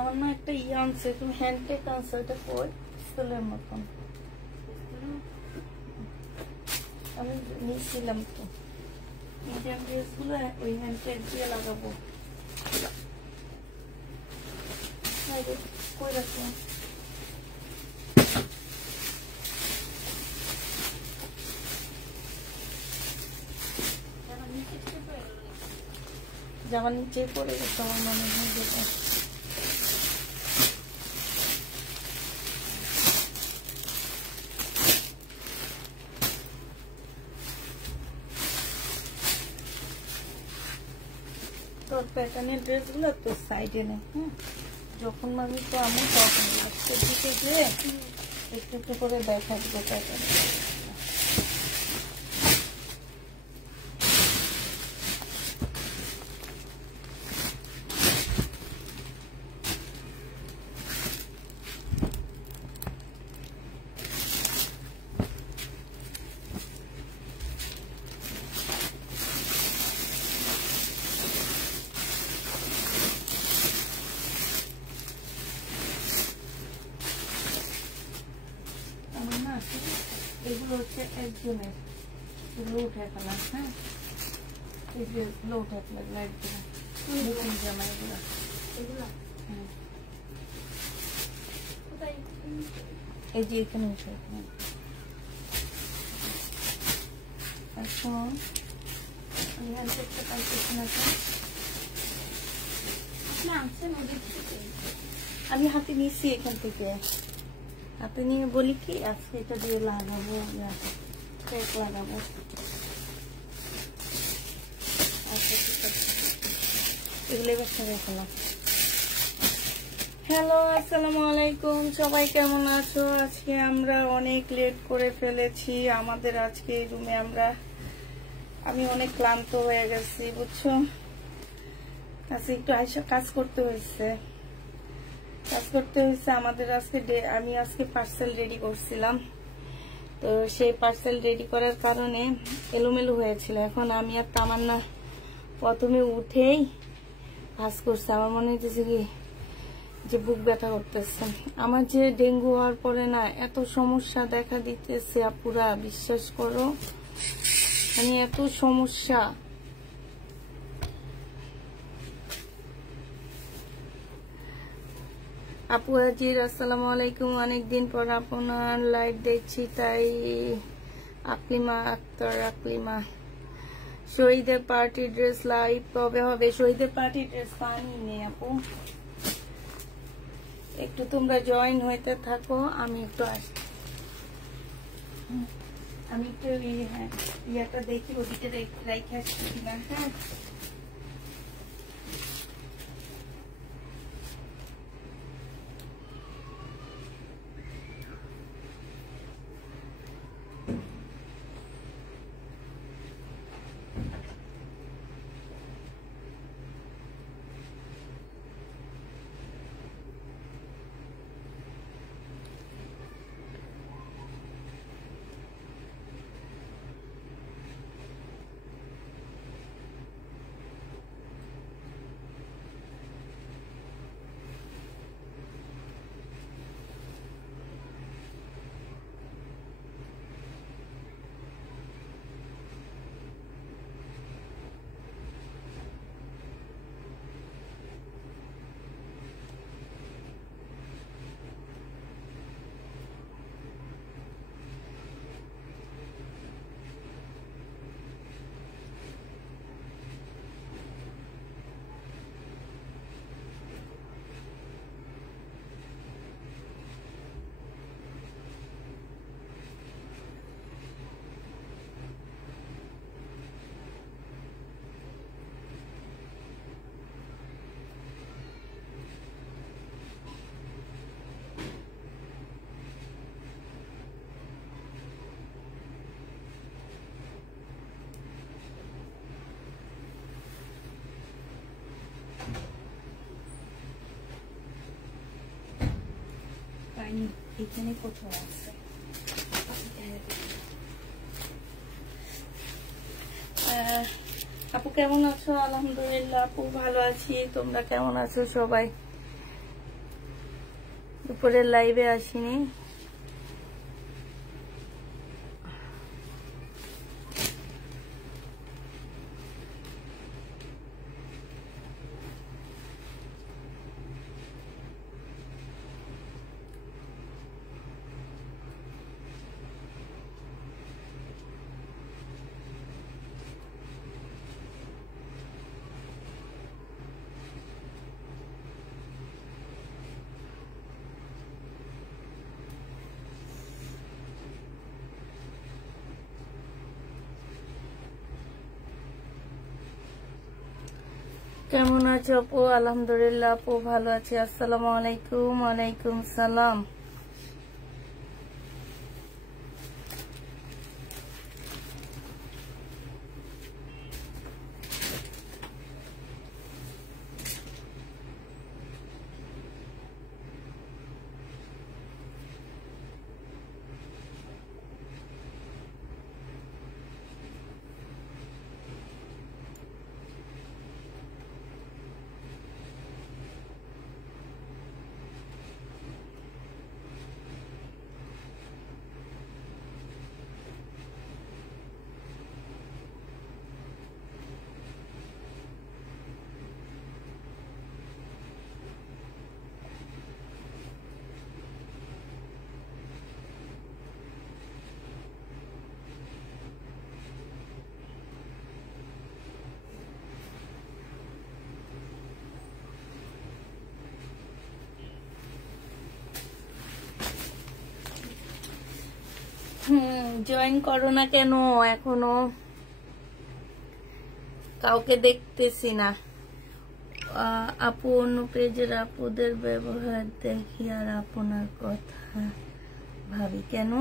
আমার না একটা ইয়ে আনছে, তুমি হ্যান্ডটেক আনছে, ওইটা কই স্কুলের মতন আমি নিয়েছিলাম তো। মিডিয়াম ড্রেসগুলো ওই হ্যান্ডটেক দিয়ে লাগাবো। কই রাখলাম? জামার নিচে পড়ে গেছে আমার মনে হয় যেটা। তোর প্যাটার্নের ড্রেসগুলো তোর সাইডে নেই, হ্যাঁ যখন আমি তো আমি তখন লাস্টের দিকে গিয়ে একটু একটু করে দেখা দিব প্যাটার্ন। এগুলো হচ্ছে একজনের, এগুলো উঠে ফেলা, হ্যাঁ এই ড্রেসগুলো উঠে ফেলা একজনের নতুন জামা এগুলো। হ্যাঁ এই যে এখানে উঠে। এখন আমি হ্যান্ডটেকটা পাইতেছি না, আমি হাতে নিয়েছি এখান থেকে, হাতে নিয়ে বলি কি আজকে এটা দিয়ে লাগাবো, কেক লাগাবো। আচ্ছা ঠিক আছে, এগুলো ব্যবসা রাখলাম। হ্যালো আসসালামু আলাইকুম, সবাই কেমন আছো? আজকে আমরা অনেক লেট করে ফেলেছি আমাদের আজকে এই রুমে আমি অনেক ক্লান্ত হয়ে গেছি বুঝছো। আজকে একটু আইসা কাজ করতে হয়েছে আমাদের আজকে। আমি আজকে পার্সেল রেডি করছিলাম, তো সেই পার্সেল রেডি করার কারণে এলোমেলো হয়েছিল। এখন আমি আর তামান্না প্রথমে উঠেই কাজ করছে। আমার মনে হইতেছে কি যে বুক ব্যথা করতেছে। আমার যে ডেঙ্গু হওয়ার পরে না এত সমস্যা দেখা দিতেছে আপুরা, বিশ্বাস করো মানে এত সমস্যা। আপু হাজির আসসালামু আলাইকুম, অনেকদিন পর আপনার লাইভ দেখছি তাই। আকলিমা আক্তার, আকলিমা শহীদের পার্টি ড্রেস লাইভ কবে হবে? শহীদের পার্টি ড্রেস পানি নেই আপু, একটু তোমরা জয়েন হইতে থাকো, আমি একটু আসছি। আমি একটু ইয়েটা দেখি ওদিকে রেখে আসছি কিনা। হ্যাঁ এখানে কোথাও আছে। আপু কেমন আছো? আলহামদুলিল্লাহ আপু ভালো আছি, তোমরা কেমন আছো সবাই? দুপুরের লাইভে আসিনি। কেমন আছো আপু? আলহামদুলিল্লাহ আপু ভালো আছি। আসসালামু আলাইকুম। ওয়ালাইকুম সালাম। জয়েন করো না কেন? এখনো কাউকে দেখতেছি না। আপু অন্য পেজের আপুদের ব্যবহার দেখি আর আপনার কথা ভাবি। কেন?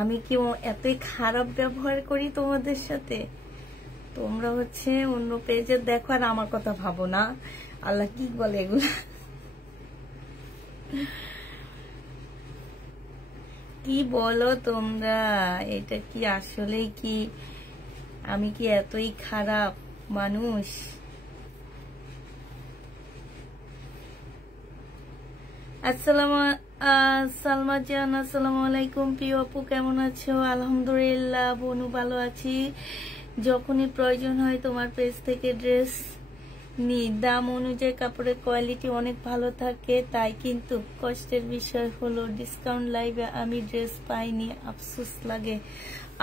আমি কি এতই খারাপ ব্যবহার করি তোমাদের সাথে? তোমরা হচ্ছে অন্য পেজের দেখো আর আমার কথা ভাবো না। আল্লাহ কি বলে এগুলা? কি বলো তোমরা? এটা কি আসলে কি আমি কি এতই খারাপ মানুষ? সালমা জান আসসালামু আলাইকুম। প্রিয় আপু কেমন আছো? আলহামদুলিল্লাহ বনু ভালো আছি। যখনই প্রয়োজন হয় তোমার পেজ থেকে ড্রেস নি, দাম অনুযায়ী কাপড়ের কোয়ালিটি অনেক ভালো থাকে। তাই কিন্তু কষ্টের বিষয় হলো ডিসকাউন্ট লাইভে আমি ড্রেস পাইনি, আফসোস লাগে।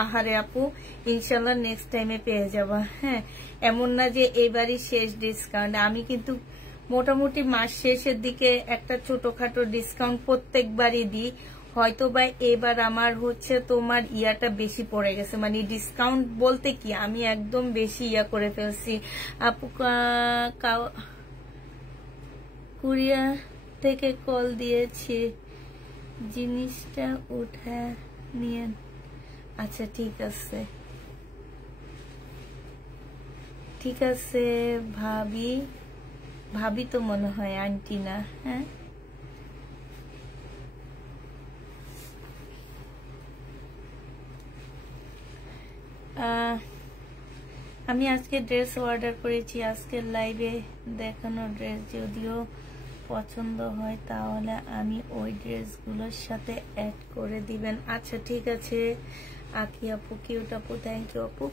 আহারে আপু, ইনশাল্লাহ নেক্সট টাইমে পেয়ে যাবা। হ্যাঁ, এমন না যে এবারই শেষ ডিসকাউন্ট। আমি কিন্তু মোটামুটি মাস শেষের দিকে একটা ছোটখাটো ডিসকাউন্ট প্রত্যেকবারই দিই। হয়তো বা এবার আমার হচ্ছে তোমার ইয়াটা বেশি পড়ে গেছে, মানে ডিসকাউন্ট বলতে কি আমি একদম বেশি ইয়া করে ফেলছি। আপু কুরিয়া থেকে কল দিয়েছি, জিনিসটা উঠে নিয়ে। আচ্ছা ঠিক আছে, ঠিক আছে। ভাবি ভাবি তো মনে হয়, আন্টি না। হ্যাঁ, আমি আজকে ড্রেস অর্ডার করেছি। আজকের লাইভে দেখানো ড্রেস যদিও পছন্দ হয় তাহলে আমি ওই ড্রেসগুলোর সাথে অ্যাড করে দিবেন। আচ্ছা ঠিক আছে আকি আপু, কিউট আপু, থ্যাংক ইউ আপু।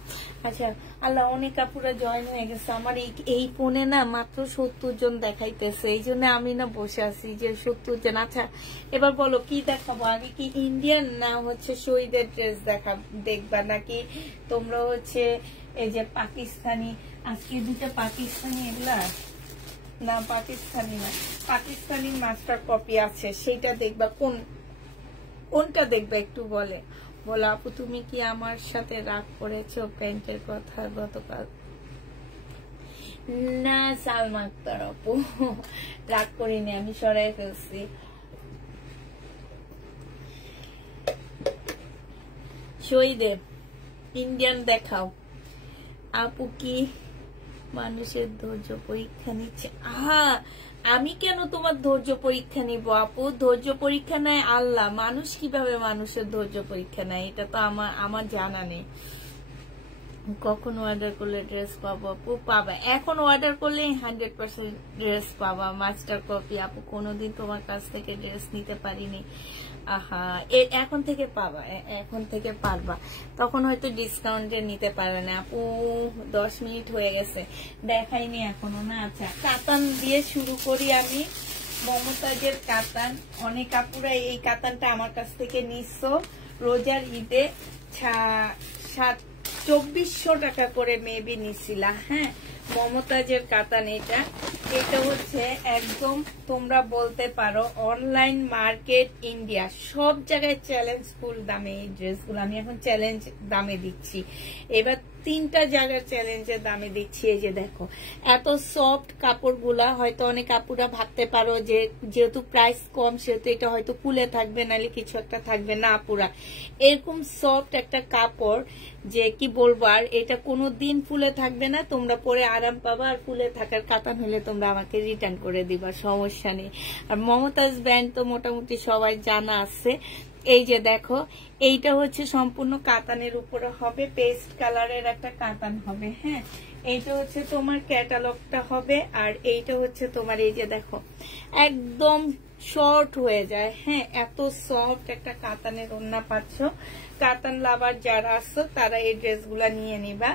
আচ্ছা আল্লাহ, অনেক আপুরা জয়েন হয়ে গেছে। আমার এই ফোনে না মাত্র 70 জন দেখাইতেছে, এই জন্য আমি না বসে আছি যে 70 জন। আচ্ছা এবার বলো কি দেখাবো? আমি কি ইন্ডিয়ান না হচ্ছে শহীদের ড্রেস দেখবা, নাকি তোমরা হচ্ছে এই যে পাকিস্তানি? আজকে দুটো পাকিস্তানি এগুলা না, পাকিস্তানি না, পাকিস্তানি মাস্টার কপি আছে, সেটা দেখবা? কোনটা দেখবা একটু বলো আপু। তুমি কি আমার সাথে রাগ করেছো প্যান্টের কথা গতকাল? না সালমা আক্তার আপু, রাগ করিনি, আমি সরাই ফেলছি। শহীদের ইন্ডিয়ান দেখাও আপু। কি মানুষের ধৈর্য পরীক্ষা নিচ্ছে? আমি কেন তোমার ধৈর্য পরীক্ষা নিব আপু? ধৈর্য পরীক্ষা নেয় আল্লাহ, মানুষ কিভাবে মানুষের ধৈর্য পরীক্ষা নেয় এটা তো আমার জানা নেই। কখন অর্ডার করলে ড্রেস পাবো আপু? পাবা, এখন অর্ডার করলে 100% ড্রেস পাবা। মাস্টার কপি আপু, কোনোদিন তোমার কাছ থেকে ড্রেস নিতে পারিনি। আহা, এখন থেকে পাবা, এখন থেকে পারবা। তখন হয়তো ডিসকাউন্টে নিতে পারবে না আপু। 10 মিনিট হয়ে গেছে, দেখাইনি এখনো না। আচ্ছা, কাতান দিয়ে শুরু করি আমি। মমতাজের কাতান, অনেক আপুরা এই কাতানটা আমার কাছ থেকে নিচ্ছ রোজার ঈদে। 2400 টাকা করে মেবি নিছিলা। হ্যাঁ, মমতাজের কাতান এটা। এটা হচ্ছে একদম তোমরা বলতে পারো অনলাইন মার্কেট ইন্ডিয়া সব জায়গায় চ্যালেঞ্জফুল দামে এই ড্রেসগুলো আমি এখন চ্যালেঞ্জ দামে দিচ্ছি। এবার 3টা জায়গার চ্যালেঞ্জের দামে দিচ্ছি। এই যে দেখো, এত সফট কাপড়গুলা। হয়তো অনেক কাপড়া ভাবতে পারো যে যেহেতু প্রাইস কম সেহেতু এটা হয়তো খুলে থাকবে, নাহলে কিছু একটা থাকবে না আপুরা। এরকম সফট একটা কাপড় যে কি বলবো, আর এটা কোনো দিন ফুলে থাকবে না, তোমরা পরে আরাম পাবা। আর ফুলে থাকার কাতান হলে তোমরা আমাকে রিটার্ন করে দিবা, সমস্যা নেই। আর মমতাজ ব্র্যান্ড তো মোটামুটি সবাই জানা আছে। এই যে দেখো, এইটা হচ্ছে সম্পূর্ণ কাতানের উপরে হবে, পেস্ট কালারের একটা কাতান হবে। হ্যাঁ, এইটা হচ্ছে তোমার ক্যাটালগটা হবে। আর এইটা হচ্ছে তোমার, এই যে দেখো একদম শর্ট হয়ে যায়। হ্যাঁ, এত সফট একটা কাতানের ওড়না পাচ্ছ। কাতান লাভার যারা আছো তারা এই ড্রেসগুলা নিয়ে নিবা।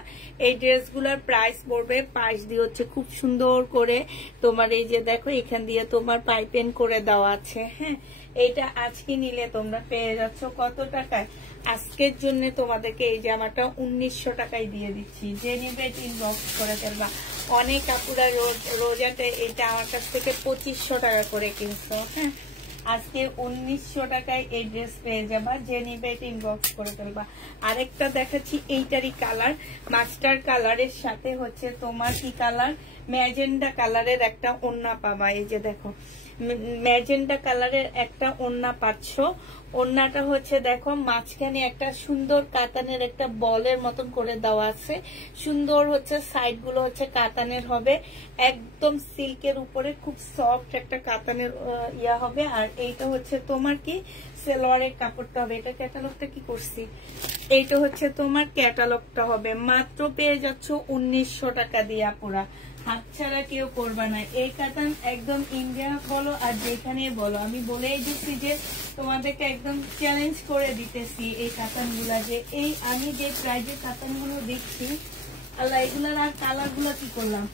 এই ড্রেসগুলার প্রাইস পড়বে, পাশ দিয়ে হচ্ছে খুব সুন্দর করে তোমার এই যে দেখো এখান দিয়ে তোমার পাইপেন করে দেওয়া আছে। হ্যাঁ, এটা আজকে নিলে তোমরা পেয়ে যাচ্ছ কত টাকায়? আজকের জন্য তোমাদেরকে এই জামাটা 1900 টাকায় দিয়ে দিচ্ছি। যে নিবে ইনবক্স করে ফেলবা। অনেক আপুরা রোজাতে এটা আমার কাছ থেকে 2500 টাকা করে কিনছো। হ্যাঁ, আজকে 1900 টাকায় এই ড্রেস পেয়ে যাবা। যে নিবে ইনবক্স করে ফেলবা। আরেকটা দেখাচ্ছি, এইটারই কালার মাস্টার কালারের সাথে হচ্ছে তোমার কি কালার, ম্যাজেন্ডা কালারের একটা ওড়না পাবা। এই যে দেখো, ম্যাজেন্ডা কালারের একটা ওড়না পাচ্ছ। ওড়নাটা হচ্ছে দেখো মাঝখানে একটা সুন্দর কাতানের একটা বলের মতন করে দেওয়া আছে। সুন্দর হচ্ছে সাইড গুলো হচ্ছে কাতানের হবে, একদম সিল্কের উপরে খুব সফট একটা কাতানের ইয়া হবে। আর এইটা হচ্ছে তোমার কি সেলোয়ারের কাপড়টা হবে। এটা ক্যাটালগটা কি করছি, এইটা হচ্ছে তোমার ক্যাটালগটা হবে। মাত্র পেয়ে যাচ্ছ 1900 টাকা দিয়ে পুরা। হাত ছাড়া কেউ করবা না। এই কাতান একদম ইন্ডিয়া বলো আর যেখানে বলো, আমি বলেই দিচ্ছি যে তোমাদেরকে একদম চ্যালেঞ্জ করে দিতেছি এই কাতানগুলা, যে এই আমি যে প্রাইজের কাতানগুলো দেখছি আল্লাহ, এগুলার আর কালার গুলো কি করলাম,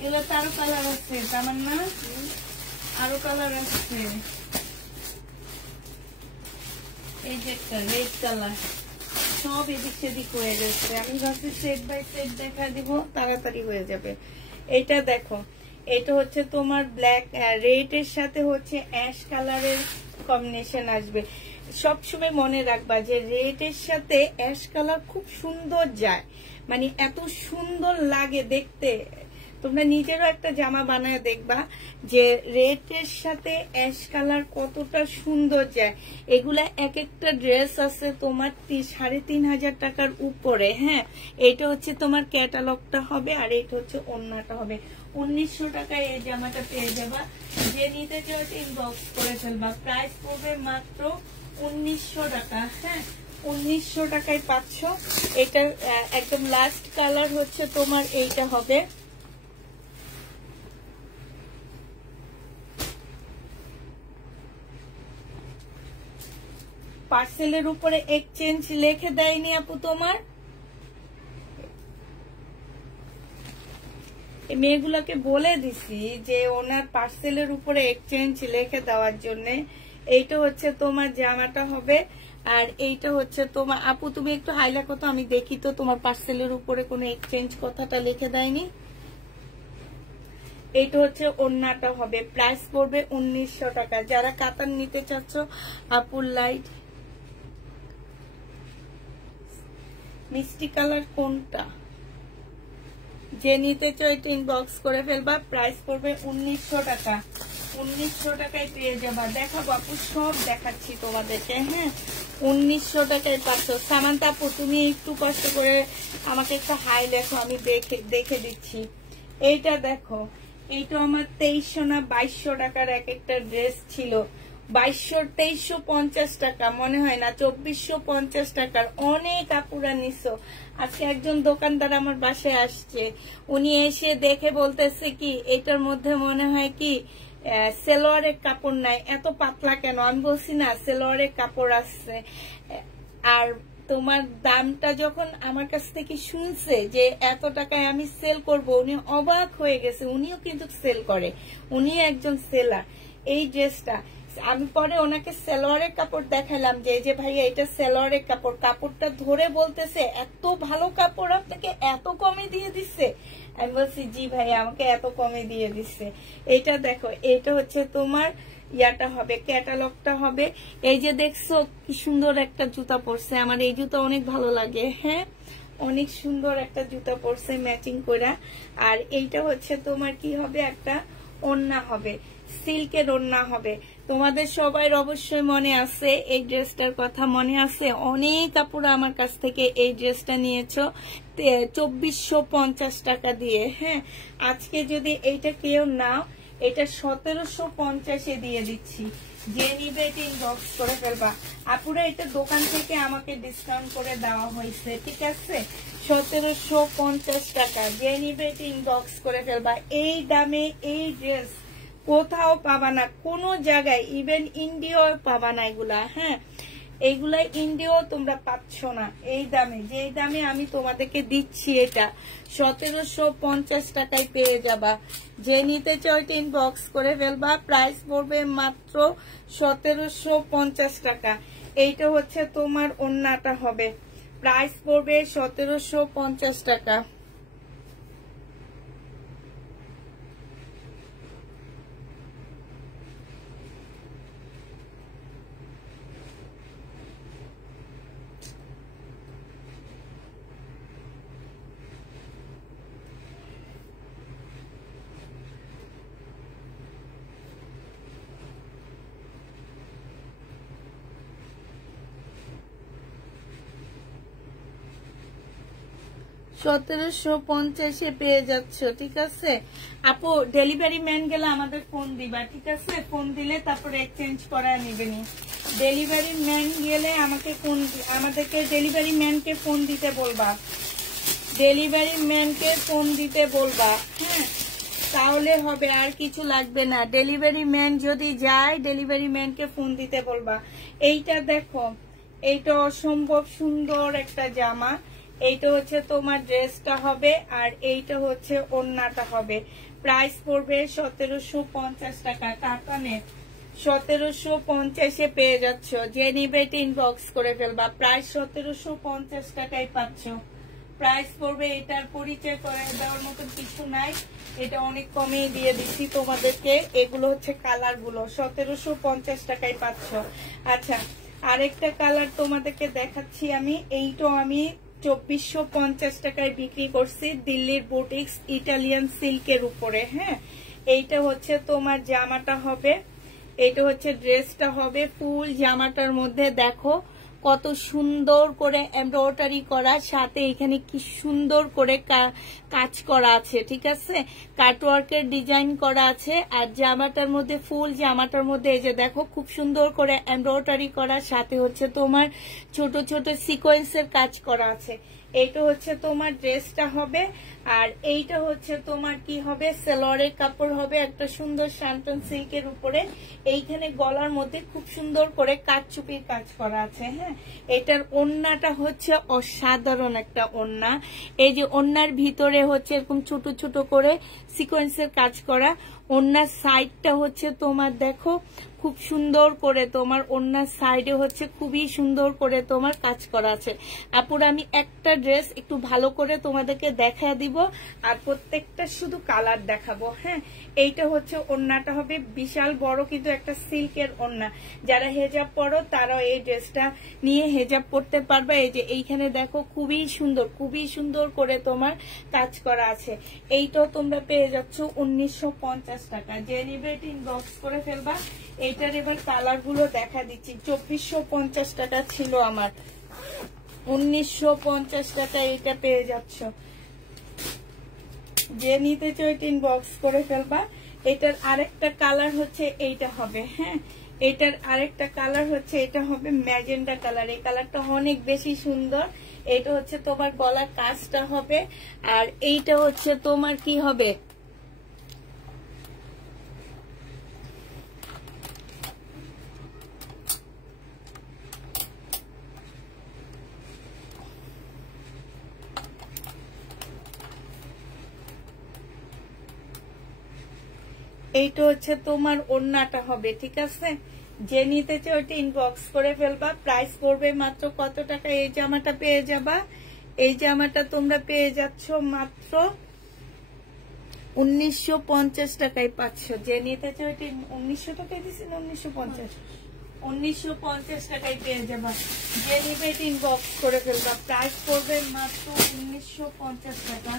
এগুলো তো আরো কালার আছে তার না, আরো কালার আছে। এই যে একটা রেড কালার, সব এদিক সেদিক হয়ে যাচ্ছে। আমি ভাবছি সেট বাই সেট দেখা দিব, তাড়াতাড়ি হয়ে যাবে। এটা দেখো, এটা হচ্ছে তোমার ব্ল্যাক রেড এর সাথে হচ্ছে অ্যাশ কালারের কম্বিনেশন আসবে। সবসময় মনে রাখবা যে রেড এর সাথে অ্যাশ কালার খুব সুন্দর যায়, মানে এত সুন্দর লাগে দেখতে। তোমরা নিজেরও একটা জামা বানায় দেখবা যে রেড এর সাথে অ্যাশ কালার কতটা সুন্দর যায়। এগুলা এক একটা ড্রেস আছে তোমার 3500 টাকার উপরে। হ্যাঁ, এটা হচ্ছে তোমার ক্যাটালগটা হবে, আর এটা হচ্ছে ওড়নাটা হবে। 1900 টাকায় এই জামাটা পেয়ে যাবা। যে নিতে চাও ইনবক্স করে ফেলবা। প্রাইস পড়বে মাত্র 1900 টাকা। হ্যাঁ, 1900 টাকায় পাচ্ছ। এটা একদম লাস্ট কালার হচ্ছে তোমার এইটা হবে। পার্সেলের উপরে এক্সচেঞ্জ লিখে দেয়নি আপু তোমার? মেয়েগুলোকে বলে দিছি যে ওনার পার্সেলের উপরে এক্সচেঞ্জ লিখে দেওয়ার জন্য। এইটা হচ্ছে তোমার জামাটা হবে, আর এইটা হচ্ছে তোমার আপু তুমি একটু হাইলাইট করো, আমি দেখি তো তোমার পার্সেলের উপরে কোনো এক্সচেঞ্জ কথাটা লিখে দেয়নি। এইটা হচ্ছে ওড়নাটা হবে। প্রাইস পড়বে 1900 টাকা। যারা কাতান নিতে চাচ্ছ আপুর লাইট মিষ্টি কালার কোনটা, যে নিতে চাও এটা ইনবক্স করে ফেলবা। প্রাইস পড়বে 1900 টাকা। 1900 টাকায় পেয়ে যাবা। দেখাবো আপু, সব দেখাচ্ছি তোমাদেরকে। হ্যাঁ, 1900 টাকায় পাচ্ছ। সামান্তা আপু তুমি একটু কষ্ট করে আমাকে একটু হাই লেখো, আমি দেখে দিচ্ছি। এইটা দেখো, এইটা আমার 2300 না 2200 টাকার এক একটা ড্রেস ছিল। 2200-2350 টাকা, মনে হয় না 2450 টাকার অনেক আপুরা নিছো। আজকে একজন দোকানদার আমার বাসায় আসছে, উনি এসে দেখে বলতেছে কি এটার মধ্যে মনে হয় কি সেলোয়ারের কাপড় নাই, এত পাতলা কেন? আমি বলছি না, সেলোয়ারের কাপড় আসছে। আর তোমার দামটা যখন আমার কাছ থেকে শুনছে যে এত টাকায় আমি সেল করব, উনি অবাক হয়ে গেছে। উনিও কিন্তু সেল করে, উনি একজন সেলার। এই ড্রেসটা আমি পরে ওনাকে সেলোয়ারের কাপড় দেখালাম যে এই যে ভাইয়া এটা সেলোয়ারের কাপড়, কাপড়টা ধরে বলতেছে এত ভালো কাপড় আপনাকে এত কমে দিয়ে দিচ্ছে। আমি বলছি জি ভাইয়া আমাকে এত কমে দিয়ে দিচ্ছে। এটা দেখো, এটা হচ্ছে তোমার ইয়াটা হবে, ক্যাটালগটা হবে। এই যে দেখছো কি সুন্দর একটা জুতা পরছে, আমার এই জুতা অনেক ভালো লাগে। হ্যাঁ, অনেক সুন্দর একটা জুতা পরছে ম্যাচিং করা। আর এইটা হচ্ছে তোমার কি হবে, একটা ওড়না হবে, সিল্কের ওড়না হবে। তোমাদের সবার অবশ্যই মনে আছে এই ড্রেসটার কথা, মনে আছে? অনেক আপুরা আমার কাছ থেকে এই ড্রেসটা নিয়েছো 2450 টাকা দিয়ে। হ্যাঁ, আজকে যদি এইটা কেউ নাও, এটা 1750-এ দিয়ে দিচ্ছি। যে নিবে এটা ইনবক্স করে ফেলবা। আপুরা এটা দোকান থেকে আমাকে ডিসকাউন্ট করে দেওয়া হয়েছে, ঠিক আছে? 1750 টাকা, যে নিবে এটা ইনবক্স করে ফেলবা। এই দামে এই ড্রেস কোথাও পাবা না, কোনো জায়গায়, ইভেন ইন্ডিয়াও পাবা না এগুলা। হ্যাঁ, এইগুলা ইন্ডিয়াও তোমরা পাচ্ছ না এই দামে। যে দামে আমি তোমাদেরকে দিচ্ছি এটা 1750 টাকায় পেয়ে যাবা। যে নিতে চাও এটা ইনবক্স করে ফেলবা। প্রাইস পড়বে মাত্র 1750 টাকা। এইটা হচ্ছে তোমার ওড়নাটা হবে, প্রাইস পড়বে 1750 টাকা। সতেরোশো 1750 পেয়ে যাচ্ছ, ঠিক আছে আপু? ডেলিভারি ম্যান গেলে আমাদের ফোন দিবা, ঠিক আছে? ফোন দিলে তারপরে এক্সচেঞ্জ করা নিবেনি। ডেলিভারি ম্যান গেলে আমাদেরকে ডেলিভারি ম্যানকে ফোন দিতে বলবা, ডেলিভারি ম্যানকে ফোন দিতে বলবা। হ্যাঁ, তাহলে হবে, আর কিছু লাগবে না। ডেলিভারি ম্যান যদি যায়, ডেলিভারি ম্যানকে ফোন দিতে বলবা। এইটা দেখো, এইটা অসম্ভব সুন্দর একটা জামা। এইটা হচ্ছে তোমার ড্রেসটা হবে, আর এইটা হচ্ছে ওড়নাটা হবে। প্রাইস পড়বে 1750 টাকা। কাতানে 1750-এ পেয়ে যাচ্ছ। যে নিবে ইনবক্স করে ফেলবা। প্রাইস 1750 টাকায় পাচ্ছ। প্রাইস পড়বে, এটার পরিচয় করে দেওয়ার মতন কিছু নাই, এটা অনেক কমে দিয়ে দিচ্ছি তোমাদেরকে। এগুলো হচ্ছে কালার গুলো, 1750 টাকায় পাচ্ছ। আচ্ছা, আরেকটা কালার তোমাদেরকে দেখাচ্ছি আমি। এইটা আমি 2450 টাকায় বিক্রি করছি, দিল্লির বুটিক্স ইটালিয়ান সিল্কের উপরে। হ্যাঁ, এইটা হচ্ছে তোমার জামাটা হবে, এইটা হচ্ছে ড্রেসটা হবে। ফুল জামাটার মধ্যে দেখো কত সুন্দর করে এমব্রয়ডারি করা, সাথে এখানে কি সুন্দর করে কাজ করা আছে, ঠিক আছে? কাটওয়ার্কের ডিজাইন করা আছে। আর জামাটার মধ্যে, ফুল জামাটার মধ্যে এই যে দেখো খুব সুন্দর করে এমব্রয়ডারি করা, সাথে হচ্ছে তোমার ছোট ছোট সিকোয়েন্সের কাজ করা আছে। এইটা হচ্ছে তোমার ড্রেসটা হবে। আর এইটা হচ্ছে তোমার কি হবে, সেলোয়ারের কাপড় হবে, একটা সুন্দর শান্তন সিল্কের উপরে। এইখানে গলার মধ্যে খুব সুন্দর করে কাঠচুপির কাজ করা আছে। হ্যাঁ, এটার ওড়নাটা হচ্ছে অসাধারণ একটা ওড়না। এই যে ওড়নার ভিতরে হচ্ছে এরকম ছোট ছোট করে সিকোয়েন্সের কাজ করা। ওড়নার সাইডটা হচ্ছে তোমার দেখো খুব সুন্দর করে, তোমার ওড়নার সাইডে হচ্ছে খুবই সুন্দর করে তোমার কাজ করা আছে। আপুরা, আমি একটা ড্রেস একটু ভালো করে তোমাদেরকে দেখা দিব, আর প্রত্যেকটা শুধু কালার দেখাবো। হ্যাঁ, এইটা হচ্ছে ওড়নাটা হবে, বিশাল বড় কিন্তু একটা সিল্কের ওড়না। যারা হেজাব পরো তারা এই ড্রেসটা নিয়ে হেজাব পরতে পারবে। এই যে এইখানে দেখো খুবই সুন্দর করে তোমার কাজ করা আছে। এইটাও তোমরা পেয়ে যাচ্ছ 1950 টাকা। যে নিবে ইনবক্স করে ফেলবা। এইটার এবার কালার গুলো দেখা দিচ্ছি। 2450 টাকা ছিল আমার, 1950 টাকা এটা পেয়ে যাচ্ছ। যে নিতে চাও ইনবক্স করে ফেলবা। এটার আরেকটা কালার হচ্ছে এইটা হবে। হ্যাঁ, এটার আরেকটা কালার হচ্ছে, এটা হবে ম্যাজেন্ডা কালার। এই কালারটা অনেক বেশি সুন্দর। এটা হচ্ছে তোমার গলার কাজটা হবে, আর এইটা হচ্ছে তোমার কি হবে, এইটা হচ্ছে তোমার ওড়নাটা হবে। ঠিক আছে, যে নিতে চাও ওইটা ইনবক্স করে ফেলবা। প্রাইস পড়বে মাত্র কত টাকা? এই জামাটা পেয়ে যাবা, এই জামাটা তোমরা পেয়ে যাচ্ছ মাত্র 1950 টাকায় পাচ্ছ। যে নিতে চাও ওইটা 1900 টাকায় দিছি না 1950? 1950 টাকায় পেয়ে যাবা। যে নিবে এটা ইনবক্স করে ফেলবা। প্রাইস পড়বে মাত্র 1950 টাকা।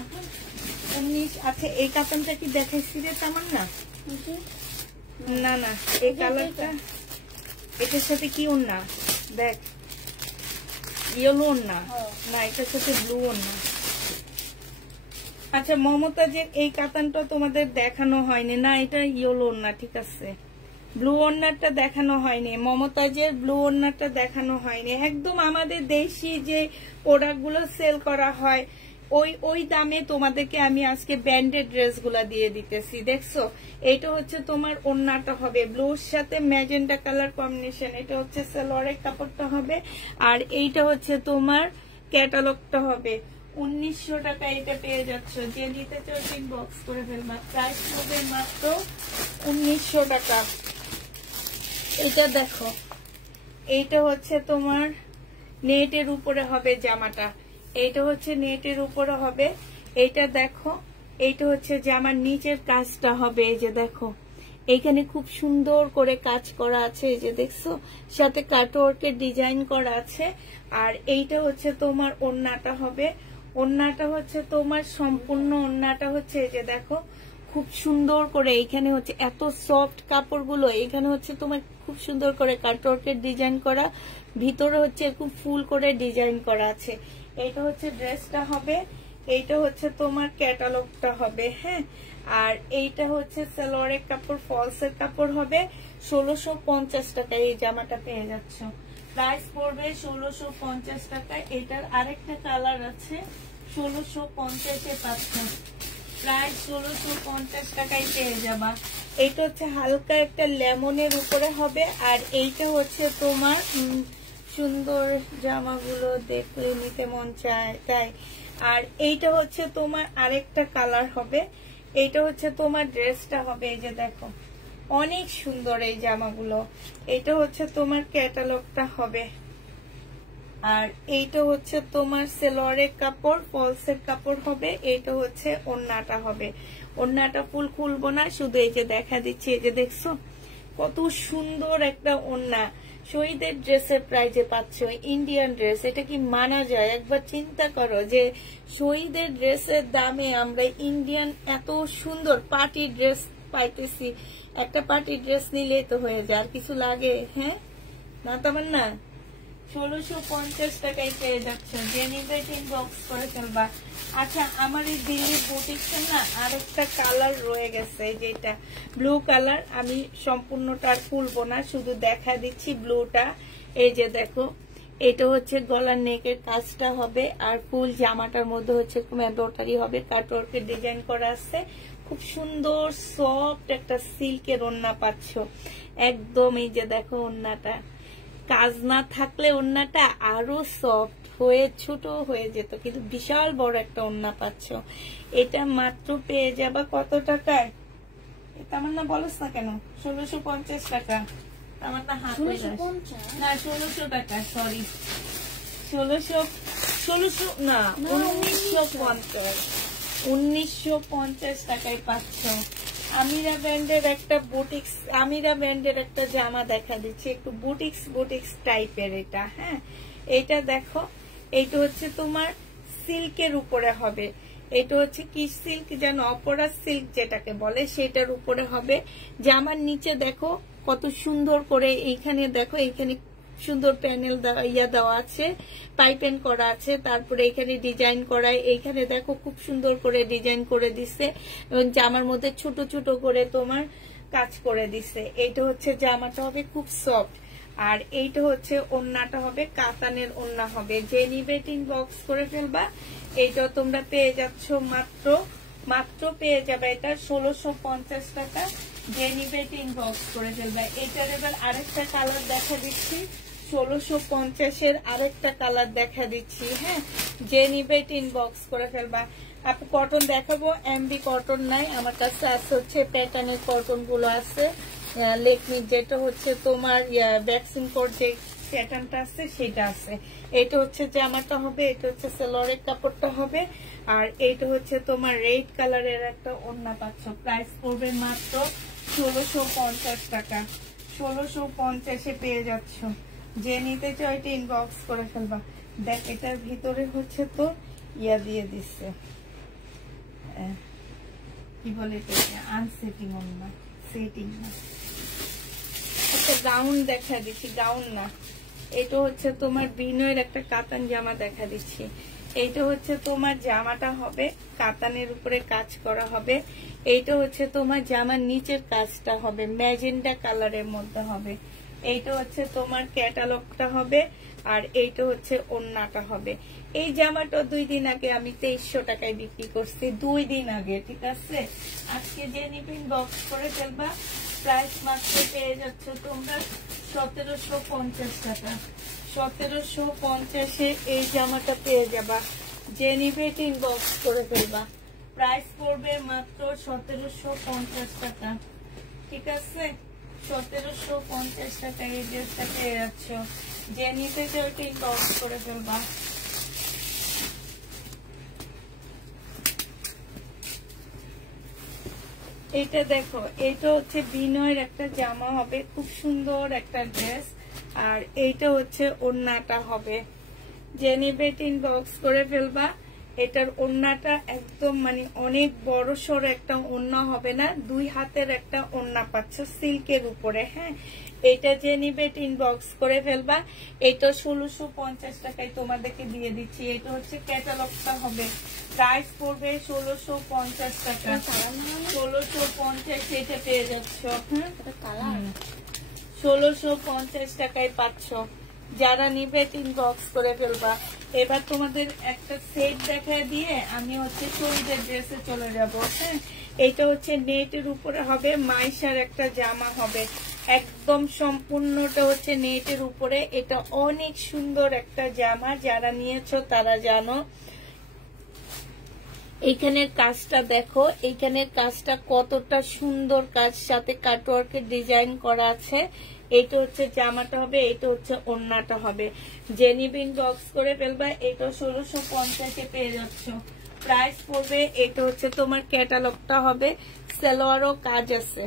19। আচ্ছা, এই কাতানটা কি দেখাইছি রে তামান্না? না না, এই কালারটা এটার সাথে কি ওড়না দেখ, ইয়েলো ওড়না না, এটার সাথে ব্লু ওড়না। আচ্ছা মমতাজের এই কাতানটা তোমাদের দেখানো হয়নি না, এটা ইয়েলো ওড়না। ঠিক আছে, ব্লু ওড়নাটা দেখানো হয়নি, মমতাজের ব্লু ওড়নাটা দেখানো হয়নি। একদম আমাদের দেশি যে প্রোডাক্ট গুলো সেল করা হয় ওই দামে তোমাদেরকে আমি আজকে ব্র্যান্ডেড ড্রেস গুলা দিয়ে দিতেছি। দেখছো, এটা হচ্ছে তোমার ওড়নাটা হবে ব্লুর সাথে ম্যাজেন্ডা কালার কম্বিনেশন। এটা হচ্ছে সালোয়ারের কাপড়টা হবে, আর এইটা হচ্ছে তোমার ক্যাটালগটা হবে। 1900 টাকা এটা পেয়ে যাচ্ছ। যে নিতে চাও ইনবক্স করে ফেলবা। প্রাইস হবে মাত্র 1900 টাকা। এটা দেখো, এইটা হচ্ছে তোমার নেটের উপরে হবে জামাটা। এইটা হচ্ছে নেটের উপরে হবে। এইটা দেখো, এইটা হচ্ছে জামার নিচের কাজটা হবে। এই যে দেখো, এইখানে খুব সুন্দর করে কাজ করা আছে, এই যে দেখছো, সাথে কাটওয়ার্কের ডিজাইন করা আছে। আর এইটা হচ্ছে তোমার ওড়নাটা হবে। ওড়নাটা হচ্ছে তোমার সম্পূর্ণ ওড়নাটা হচ্ছে এই যে দেখো, খুব সুন্দর করে এইখানে হচ্ছে এত সফট কাপড়গুলো, এখানে হচ্ছে তোমার খুব সুন্দর করে কাটওয়ার্কের ডিজাইন করা, ভিতরে হচ্ছে খুব ফুল করে ডিজাইন করা আছে। এইটা হচ্ছে ড্রেসটা হবে, এইটা হচ্ছে তোমার ক্যাটালগটা হবে। হ্যাঁ, আর এইটা হচ্ছে সালোয়ারের কাপড়, ফলসের কাপড় হবে। 1650 টাকায় এই জামাটা পেয়ে যাচ্ছ। প্রাইস পড়বে 1650 টাকা। এটার আরেকটা কালার আছে, 1650-এ পাচ্ছ। প্রাইস 1650 টাকায় পেয়ে যাবা। এইটা হচ্ছে হালকা একটা লেমনের উপরে হবে, আর এইটা হচ্ছে তোমার সুন্দর জামাগুলো দেখলে নিতে মন চায় তাই। আর এইটা হচ্ছে তোমার আরেকটা কালার হবে। এইটা হচ্ছে তোমার ড্রেসটা হবে। এই যে দেখো, অনেক সুন্দর এই জামাগুলো। এইটা হচ্ছে তোমার ক্যাটালগটা হবে, আর এইটা হচ্ছে তোমার সালোয়ারের কাপড়, ফলসের কাপড় হবে। এইটা হচ্ছে ওড়নাটা হবে। ওড়নাটা ফুল খুলবো না, শুধু এই যে দেখা দিচ্ছি। এই যে দেখছো কত সুন্দর একটা ওড়না। শহীদের ড্রেসের প্রাইজে পাচ্ছ, ইন্ডিয়ান ড্রেস। এটা কি মানা যায়? একবার চিন্তা করো যে শহীদের ড্রেসের দামে আমরা ইন্ডিয়ান এত সুন্দর পার্টি ড্রেস পাইতেছি। একটা পার্টি ড্রেস নিলেই তো হয়ে যায়, আর কিছু লাগে? হ্যাঁ না তোমার না? 1650 টাকায় পেয়ে যাচ্ছে। যে নিবে ইনবক্স করে ফেলবা। আচ্ছা, আমার এই দিল্লির বুটিক্সে না আরেকটা কালার রয়ে গেছে, যেটা ব্লু কালার। আমি সম্পূর্ণটা আর খুলবো না, শুধু দেখা দিচ্ছি ব্লুটা। এই যে দেখো, এটা হচ্ছে গলার নেকের কাজটা হবে, আর ফুল জামাটার মধ্যে হচ্ছে এমব্রয়ডারি হবে, কাটওয়ার্কের ডিজাইন করা আছে। খুব সুন্দর সফট একটা সিল্কের ওড়না পাচ্ছ একদম। এই যে দেখো, ওড়নাটা কাজ না থাকলে ওড়নাটা আরো সফট হয়ে ছোট হয়ে যেত, কিন্তু বিশাল বড় একটা ওড়না পাচ্ছ। এটা মাত্র পেয়ে যাবা কত টাকায়? এটা আমার না বলছ না কেন? 1650 টাকা। আমার না হাত না, 1600 টাকা, সরি 1600 না, 1950। 1950 টাকায় পাচ্ছ। আমিরা ব্র্যান্ডের একটা বুটিক্স, আমিরা ব্র্যান্ডের একটা জামা দেখা দিচ্ছে, একটু বুটিক্স টাইপের এটা। হ্যাঁ, এটা দেখো, এইটা হচ্ছে তোমার সিল্কের উপরে হবে। এটা হচ্ছে কি সিল্ক যেন, অপরা সিল্ক যেটাকে বলে, সেটার উপরে হবে। জামার নিচে দেখো কত সুন্দর করে, এইখানে দেখো, এইখানে সুন্দর প্যানেল দেওয়া আছে, পাইপেন করা আছে, তারপরে এখানে ডিজাইন করা। এইখানে দেখো খুব সুন্দর করে ডিজাইন করে দিচ্ছে, এবং জামার মধ্যে ছোট ছোট করে তোমার কাজ করে দিছে। এইটা হচ্ছে জামাটা হবে খুব সফট, আর এইটা হচ্ছে ওড়নাটা হবে কাতানের ওড়না হবে। যে নিবে ইনবক্স করে ফেলবা। এইটা তোমরা পেয়ে যাচ্ছ মাত্র পেয়ে যাবে এটা 1650 টাকা। যে নিবে ইনবক্স করে ফেলবা। এটার এবার আরেকটা কালার দেখা দিচ্ছি, 1650-এর আরেকটা কালার দেখা দিচ্ছি। হ্যাঁ, যে নিবে ইনবক্স করে ফেলবা। আপু কটন দেখাবো, এমবি কটন নাই আমার কাছে, আছে হচ্ছে প্যাটার্নের কটন গুলো আছে। লেকমি যেটা হচ্ছে তোমার ভ্যাকসিন কোড যে প্যাটার্নটা আছে সেটা আছে। এটা হচ্ছে জামাটা হবে, এটা হচ্ছে সেলরের কাপড়টা হবে, আর এইটা হচ্ছে তোমার রেড কালারের একটা ওড়না পাচ্ছ। প্রাইস পড়বে মাত্র 1650 টাকা। 1650-এ পেয়ে যাচ্ছ। যে নিতে চাও এটা ইনবক্স করে ফেলবা। দেখ এটার ভিতরে হচ্ছে তো দিয়ে দিচ্ছে, কি বলে এটা, আনসেটিং ওড়না, সেটিং না, একটা গাউন দেখা দিচ্ছি, গাউন না, এটা হচ্ছে তোমার বিনয়ের একটা কাতান জামা দেখা দিচ্ছি। এইটা হচ্ছে তোমার জামাটা হবে কাতানের উপরে কাজ করা হবে। এইটা হচ্ছে তোমার জামার নিচের কাজটা হবে ম্যাজেন্ডা কালারের মধ্যে হবে। এইটা হচ্ছে তোমার ক্যাটালগটা হবে, আর এইটা হচ্ছে ওড়নাটা হবে। এই জামাটা 2 দিন আগে আমি 2300 টাকায় বিক্রি করছি, 2 দিন আগে, ঠিক আছে। আজকে যে নিবেন বক্স করে ফেলবা। প্রাইস মাত্র পেয়ে যাচ্ছ তোমরা 1750 টাকা। 1750-এ এই জামাটা পেয়ে যাবা। যে নিবে ইনবক্স করে ফেলবা। প্রাইস পড়বে মাত্র 1750 টাকা, ঠিক আছে। 1750 টাকা এই ড্রেসটা পেয়ে যাচ্ছ। যে নিতে চাও ইনবক্স করে ফেলবা। এটা দেখো, এটা হচ্ছে বিনয়ের একটা জামা হবে, খুব সুন্দর একটা ড্রেস, আর এইটা হচ্ছে ওড়নাটা হবে। যে নিবে ইনবক্স করে ফেলবা। এটার ওড়নাটা একদম মানে অনেক বড় সড়ো একটা ওড়না হবে না, 2 হাতের একটা ওড়না পাচ্ছ সিল্কের উপরে। হ্যাঁ, এটা যে নিবে ইনবক্স করে ফেলবা। এটা 1650 টাকায় তোমাদেরকে দিয়ে দিচ্ছি। এটা হচ্ছে ক্যাটালগটা হবে। প্রাইস পড়বে 1650 টাকা। 1650 এটা পেয়ে যাচ্ছ। 1650 টাকায় পাচ্ছ। যারা নিবে ইনবক্স করে ফেলবা। এবার তোমাদের একটা সেট দেখা দিয়ে আমি হচ্ছে শরীরের ড্রেসে চলে যাব। হ্যাঁ, এটা হচ্ছে নেটের উপরে হবে, মাইশার একটা জামা হবে, একদম সম্পূর্ণটা হচ্ছে নেটের উপরে। এটা অনেক সুন্দর একটা জামা, যারা নিয়েছো তারা জানো। এইখানের কাজটা দেখো, এইখানের কাজটা কতটা সুন্দর কাজ, সাথে কাটওয়ার্কের ডিজাইন করা আছে। এটা হচ্ছে জামাটা হবে, এটা হচ্ছে ওড়নাটা হবে। জেনিবিন বক্স করে ফেলবা। এটা 1650-এ পেয়ে যাচ্ছ। প্রাইস পড়বে, এটা হচ্ছে তোমার ক্যাটালগটা হবে, সালোয়ারও কাজ আছে।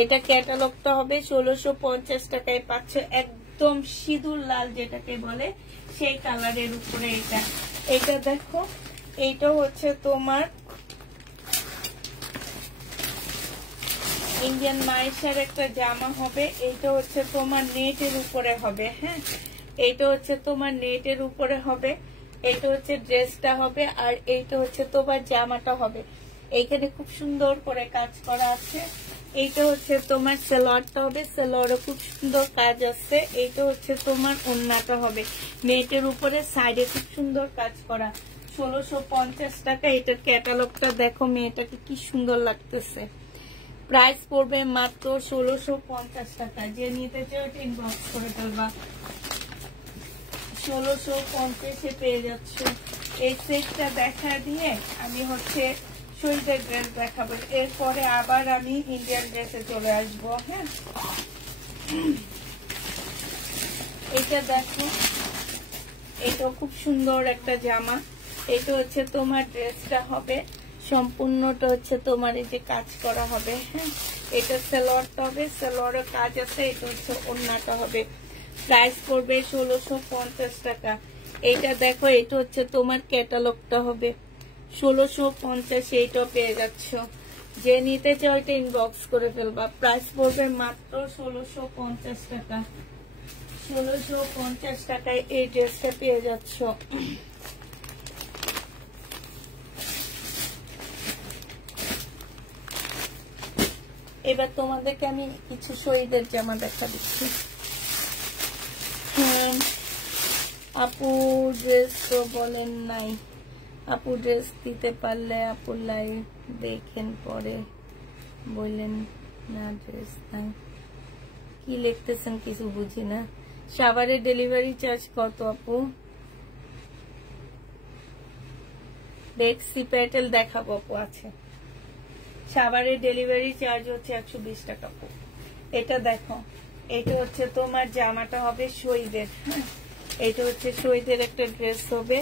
এটা ক্যাটালগটা হবে 1650 টাকায় পাচ্ছ। একদম সিঁদুর লাল যেটাকে বলে সেই কালারের উপরে এটা। এটা দেখো, এইটা হচ্ছে তোমার ইন্ডিয়ান মাইশার একটা জামা হবে। এইটা হচ্ছে তোমার নেটের উপরে হবে। হ্যাঁ, এইটা হচ্ছে তোমার নেটের উপরে হবে। এটা হচ্ছে ড্রেসটা হবে, আর এইটা হচ্ছে তোমার জামাটা হবে। এইখানে খুব সুন্দর করে কাজ করা আছে। এইটা হচ্ছে তোমার সালোয়ারটা হবে, সালোয়ারে খুব সুন্দর কাজ আছে। এইটা হচ্ছে তোমার ওড়নাটা হবে, নেটের উপরে সাইডে খুব সুন্দর কাজ করা। 1650 টাকা। এটার ক্যাটালগটা দেখো, মেয়েটাকে কি সুন্দর লাগতেছে। প্রাইস পড়বে মাত্র 1650 টাকা। যে নিতে চাও ইনবক্স করে ফেলবা। 1650-এ পেয়ে যাচ্ছ। এই সেটটা দেখা দিয়ে আমি হচ্ছে শরীরের ড্রেস দেখাবো, এরপরে আবার আমি ইন্ডিয়ান ড্রেসে চলে আসবো। হ্যাঁ, এটা দেখো, এটাও খুব সুন্দর একটা জামা। এটা হচ্ছে তোমার ড্রেসটা হবে, সম্পূর্ণটা হচ্ছে তোমার এই যে কাজ করা হবে। হ্যাঁ, এটা সালোয়ারটা হবে, সালোয়ারের কাজ আছে। এটা হচ্ছে ওড়নাটা হবে। প্রাইস পড়বে 1650 টাকা। এটা দেখো, এটা হচ্ছে তোমার ক্যাটালগটা হবে 1650। এইটাও পেয়ে যাচ্ছ। যে নিতে চাও এটা ইনবক্স করে ফেলবা। প্রাইস পড়বে মাত্র 1650 টাকা। 1650 টাকায় এই ড্রেসটা পেয়ে যাচ্ছ। এবার তোমাদেরকে আমি কিছু শহীদের জামা দেখা দিচ্ছি। আপু ড্রেস তো বলেন নাই, আপু ড্রেস দিতে পারলে আপু লাইভ দেখেন, পরে বললেন না ড্রেস নাই। কি লিখতেছেন কিছু বুঝি না। সাভারের ডেলিভারি চার্জ কত আপু? দেখছি প্যাটেল দেখাবো আপু, আছে। সাভারের ডেলিভারি চার্জ হচ্ছে 120 টাকা আপু। এটা দেখো, এটা হচ্ছে তোমার জামাটা হবে শহীদের, হ্যাঁ এটা হচ্ছে শহীদের একটা ড্রেস হবে,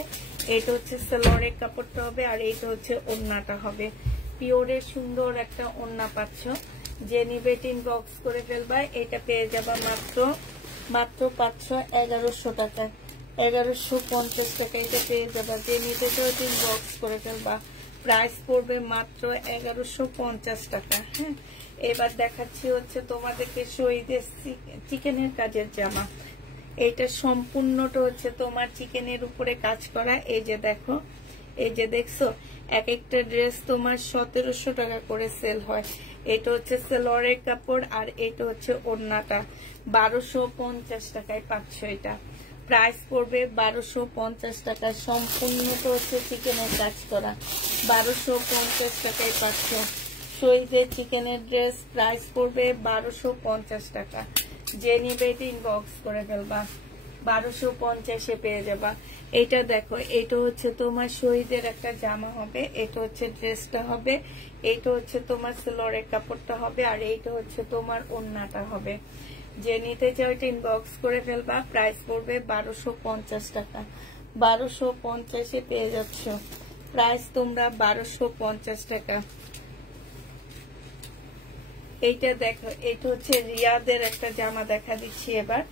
এটা হচ্ছে সালোয়ারের কাপড়টা হবে, আর এটা হচ্ছে ওড়নাটা হবে। পিওরের সুন্দর একটা ওড়না পাচ্ছ। যে নিবে ইনবক্স করে ফেলবা, এটা পেয়ে যাবা মাত্র 511 টাকায়, 1150 টাকা এটা পেয়ে যাবা। যে নিতে চাও ইনবক্স করে ফেলবা, প্রাইস পড়বে মাত্র 1150 টাকা। হ্যাঁ, এবার দেখাচ্ছি হচ্ছে তোমাদেরকে শহীদের চিকেনের কাজের জামা। এটা সম্পূর্ণটা হচ্ছে তোমার চিকেনের উপরে কাজ করা। এই যে দেখো, এই যে দেখছো, এক একটা ড্রেস তোমার 1700 টাকা করে সেল হয়। এটা হচ্ছে সালোয়ারের কাপড়, আর এটা হচ্ছে ওড়নাটা। 1250 টাকায় পাচ্ছ। এটা প্রাইস পড়বে 1250 টাকা। সম্পূর্ণটা হচ্ছে চিকেনের কাজ করা, 1250 টাকায় পাচ্ছ। শহীদের চিকেনের ড্রেস প্রাইস পড়বে 1250 টাকা। যে নিবে ইনবক্স করে ফেলবা, 1250-এ পেয়ে যাবা। এটা দেখো, এটা হচ্ছে তোমার শহীদের একটা জামা হবে, এটা হচ্ছে ড্রেসটা হবে, এইটা হচ্ছে তোমার সালোয়ারের কাপড়টা হবে, আর এইটা হচ্ছে তোমার ওড়নাটা হবে। যে নিতে চাও এটা ইনবক্স করে ফেলবা, প্রাইস পড়বে 1250 টাকা। 1250-এ পেয়ে যাচ্ছ, প্রাইস তোমরা 1250 টাকা। এইটা দেখো, এটা হচ্ছে রিয়াদের একটা জামা দেখা দিচ্ছি এবার।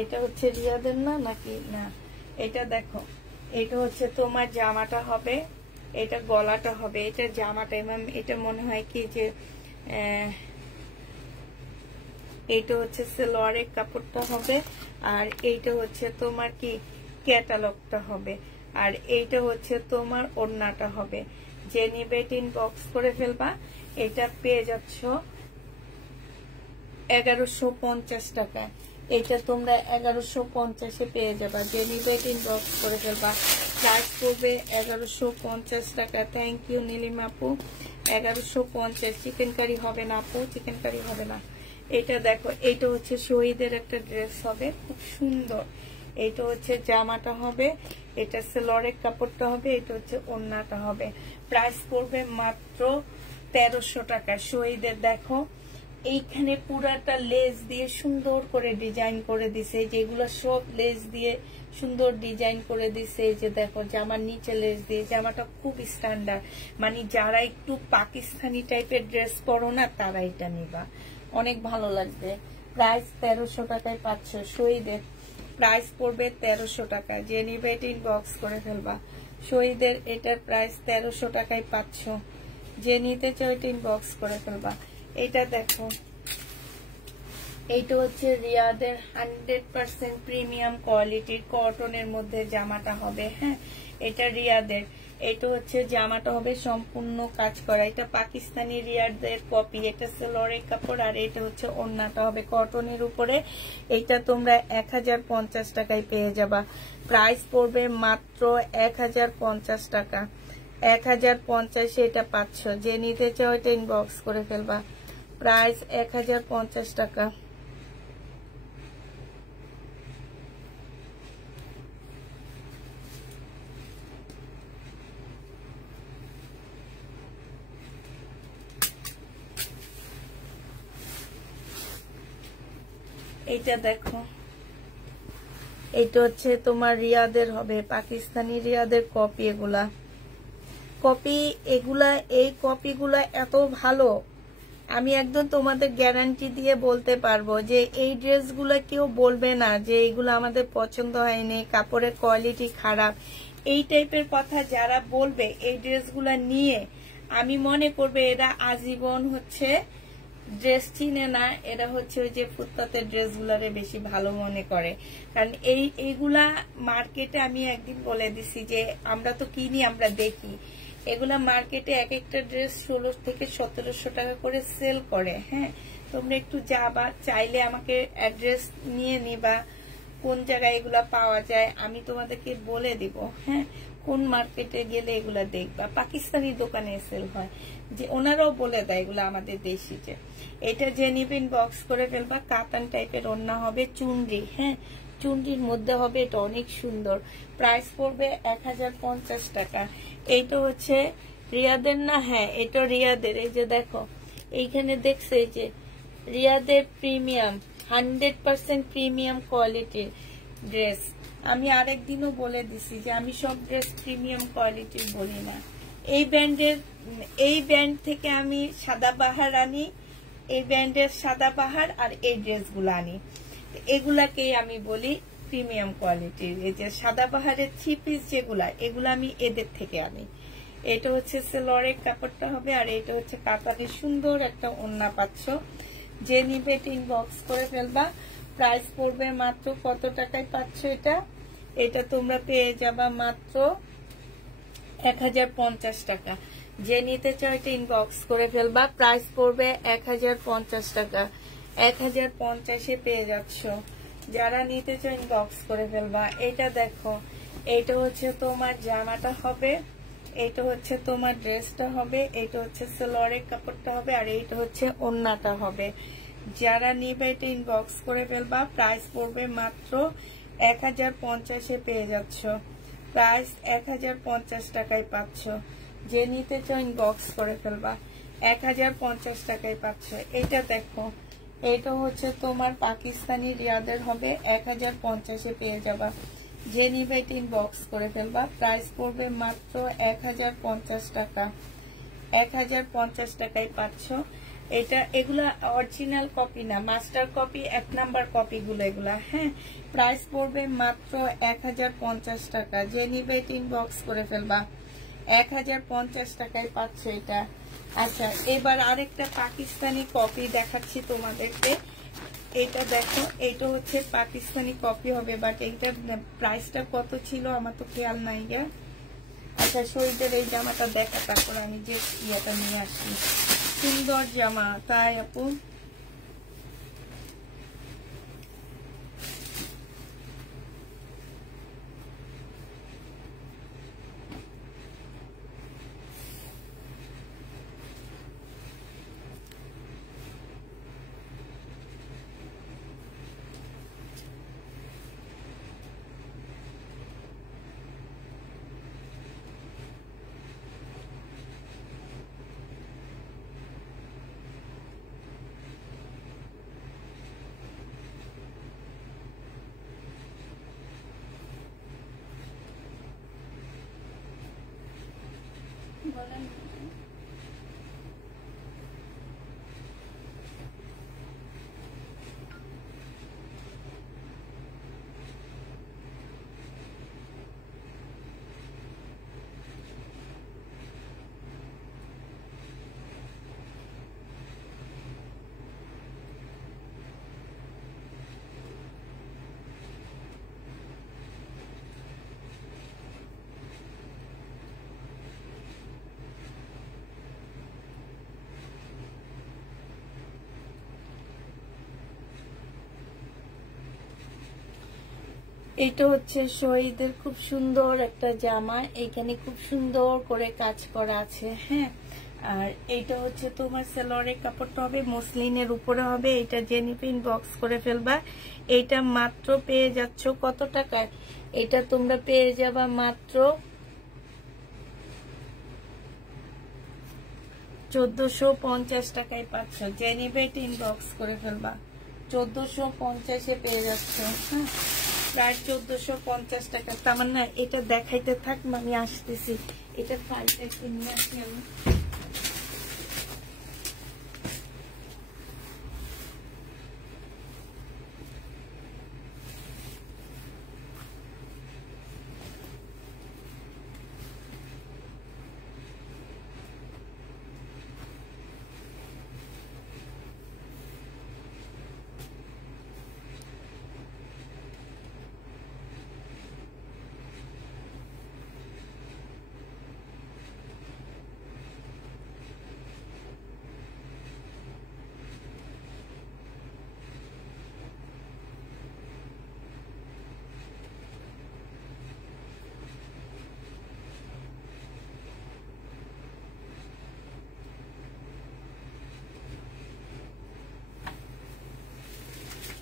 এটা হচ্ছে রিয়াদের না নাকি না, এটা দেখো, এটা হচ্ছে তোমার জামাটা হবে, এটা গলাটা হবে, এটা জামাটা। এটা মনে হয় কি যে এইটা হচ্ছে সালোয়ারের কাপড়টা হবে, আর এইটা হচ্ছে তোমার কি ক্যাটালগটা হবে, আর এইটা হচ্ছে তোমার ওড়নাটা হবে। যে নিবে ইনবক্স করে ফেলবা, এটা পেয়ে যাচ্ছ 1150 টাকা। এটা তোমরা 1150-এ পেয়ে যাবা। যে নিবে ইনবক্স করে ফেলবা, প্রাইস পড়বে 1150 টাকা। থ্যাংক ইউ নীলিমা আপু। 1150। চিকেন কারি হবে না আপু, চিকেন কারি হবে না। এটা দেখো, এটা হচ্ছে শহীদের একটা ড্রেস হবে, খুব সুন্দর। এটা হচ্ছে জামাটা হবে, এটা সালোয়ারের কাপড়টা হবে, এটা হচ্ছে ওড়নাটা হবে। প্রাইস পড়বে মাত্র 1300 টাকা। শহীদের দেখো, এইখানে পুরাটা লেস দিয়ে সুন্দর করে ডিজাইন করে দিছে, যেগুলো সব লেস দিয়ে সুন্দর ডিজাইন করে দিছে। এই যে দেখো, জামার নিচে লেস দিয়ে, জামাটা খুব স্ট্যান্ডার্ড। মানে যারা একটু পাকিস্তানি টাইপের ড্রেস পরো না, তারা এটা নিবা, অনেক ভালো লাগবে। প্রাইস 1300 টাকায় পাচ্ছ। শহীদের প্রাইস পড়বে 1300 টাকা। যে নিবে এটা ইনবক্স করে ফেলবা। শহীদের এটার প্রাইস 1300 টাকায় পাচ্ছ। যে নিতে চাও এটা ইনবক্স করে ফেলবা। এটা দেখো, এইটা হচ্ছে রিয়াদের 100% প্রিমিয়াম কোয়ালিটির কটনের মধ্যে জামাটা হবে। হ্যাঁ, এটা রিয়াদের, এটা হচ্ছে জামাটা হবে সম্পূর্ণ কাজ করা। এটা পাকিস্তানি রিয়াদের কপি। এটা সালোয়ারের কাপড়, আর এটা হচ্ছে ওড়নাটা হবে কটনের উপরে। এটা তোমরা 1050 টাকায় পেয়ে যাবা। প্রাইস পড়বে মাত্র 1050 টাকা। 1050-এ এটা পাচ্ছ। যে নিতে চাও এটা ইনবক্স করে ফেলবা। প্রাইস 1050 টাকা। এটা দেখো, এটা হচ্ছে তোমার রিয়াদের হবে, পাকিস্তানি রিয়াদের কপি। এগুলা কপি, এগুলা এই কপিগুলা এত ভালো, আমি একদম তোমাদের গ্যারান্টি দিয়ে বলতে পারবো যে এই ড্রেসগুলো কেউ বলবে না যে এইগুলো আমাদের পছন্দ হয়নি, কাপড়ের কোয়ালিটি খারাপ। এই টাইপের কথা যারা বলবে এই ড্রেসগুলা নিয়ে, আমি মনে করবে এরা আজীবন হচ্ছে ড্রেস চিনে না, এরা হচ্ছে ওই যে ফুটপাতের ড্রেসগুলারে বেশি ভালো মনে করে। কারণ এইগুলা মার্কেটে আমি একদিন বলে দিছি যে আমরা তো কিনি, আমরা দেখি এগুলা মার্কেটে এক একটা ড্রেস 16 থেকে 1700 টাকা করে সেল করে। হ্যাঁ, তোমরা একটু যাবা, চাইলে আমাকে অ্যাড্রেস নিয়ে নিবা কোন জায়গায় এগুলা পাওয়া যায়, আমি তোমাদেরকে বলে দিব। হ্যাঁ, কোন মার্কেটে গেলে এগুলা দেখবা, পাকিস্তানি দোকানে সেল হয়, যে ওনারাও বলে দেয় এগুলা আমাদের দেশি। যে এটা যে নিবেন বক্স করে ফেলবা, কাতান টাইপের ওড়না হবে, চুনরি। হ্যাঁ, চুনরির মধ্যে হবে, এটা অনেক সুন্দর। প্রাইস পড়বে 1050 টাকা। এইটা হচ্ছে রিয়াদের না? হ্যাঁ, এটা রিয়াদের। এই যে দেখো এইখানে দেখছে, এই যে রিয়াদের প্রিমিয়াম 100% প্রিমিয়াম কোয়ালিটির ড্রেস। আমি আরেকদিনও বলে দিছি যে আমি সব ড্রেস প্রিমিয়াম কোয়ালিটির বলি না। এই ব্র্যান্ড থেকে আমি সাদাবাহার আনি, এই ব্র্যান্ডের সাদাবাহার আর এই ড্রেসগুলো আনি, এগুলাকেই আমি বলি প্রিমিয়াম কোয়ালিটির। এই যে সাদাবাহারের 3 পিস যেগুলা, এগুলো আমি এদের থেকে আনি। এটা হচ্ছে সেলরের কাপড়টা হবে, আর এটা হচ্ছে কাতানের সুন্দর একটা ওড়না পাচ্ছ। যে নিবে ইনবক্স করে ফেলবা। প্রাইস পড়বে মাত্র কত টাকায় পাচ্ছ এটা? এটা তোমরা পেয়ে যাবা মাত্র 1050 টাকা। যে নিতে চাও এটা ইনবক্স করে ফেলবা। প্রাইস পড়বে 1050 টাকা। 1050-এ পেয়ে যাচ্ছ। যারা নিতে চাও ইনবক্স করে ফেলবা। এটা দেখো, এইটা হচ্ছে তোমার জামাটা হবে, এইটা হচ্ছে তোমার ড্রেসটা হবে, এইটা হচ্ছে সেলরের কাপড়টা হবে, আর এইটা হচ্ছে ওড়নাটা হবে। যারা নিবে এটা ইনবক্স করে ফেলবা। প্রাইস পড়বে মাত্র 1050-এ পেয়ে যাচ্ছ। প্রাইস 1050 টাকায় পাচ্ছ। যে নিতে চাও ইনবক্স করে ফেলবা। 1050 টাকায় পাচ্ছ। এটা দেখো, এটা হচ্ছে তোমার পাকিস্তানি রিয়াদের হবে, 1050-এ পেয়ে যাবা। যে নিবে এটা ইনবক্স করে ফেলবা। প্রাইস পড়বে মাত্র 1050 টাকা। 1050 টাকায় পাচ্ছ। এটা এগুলা অরিজিনাল কপি না, মাস্টার কপি, 1 নাম্বার কপি গুলো এগুলা। হ্যাঁ, প্রাইস পড়বে মাত্র 1050 টাকা। যে নিবে এটা ইনবক্স করে ফেলবা। 1050 টাকায় পাচ্ছ এটা। আচ্ছা, এবার আরেকটা পাকিস্তানি কপি দেখাচ্ছি তোমাদেরকে। এটা দেখো, এটা হচ্ছে পাকিস্তানি কপি হবে, বাট এইটার প্রাইসটা কত ছিল আমার তো খেয়াল নাই গা। আচ্ছা, শরীরের এই জামাটা দেখা, তারপর আমি যে ইয়াটা নিয়ে আসি। সুন্দর জামা, তাই আপু? বলেন। এটা হচ্ছে শহীদের খুব সুন্দর একটা জামা, এখানে খুব সুন্দর করে কাজ করা আছে। হ্যাঁ, আর এইটা হচ্ছে তোমার সেলরের কাপড়টা হবে, মসলিনের উপরে হবে। এটা জেনিফিন বক্স করে ফেলবা। এইটা মাত্র পেয়ে যাচ্ছ কত টাকায়? এটা তোমরা পেয়ে যাবা মাত্র 1450 টাকায় পাচ্ছ। জেনিফিন ইনবক্স করে ফেলবা। 1450-এ পেয়ে যাচ্ছ। হ্যাঁ, প্রায় 1450 টাকা। তার না, এটা দেখাইতে থাক, আমি আসতেছি। এটা ফাইলটা কিনে আসি আমি।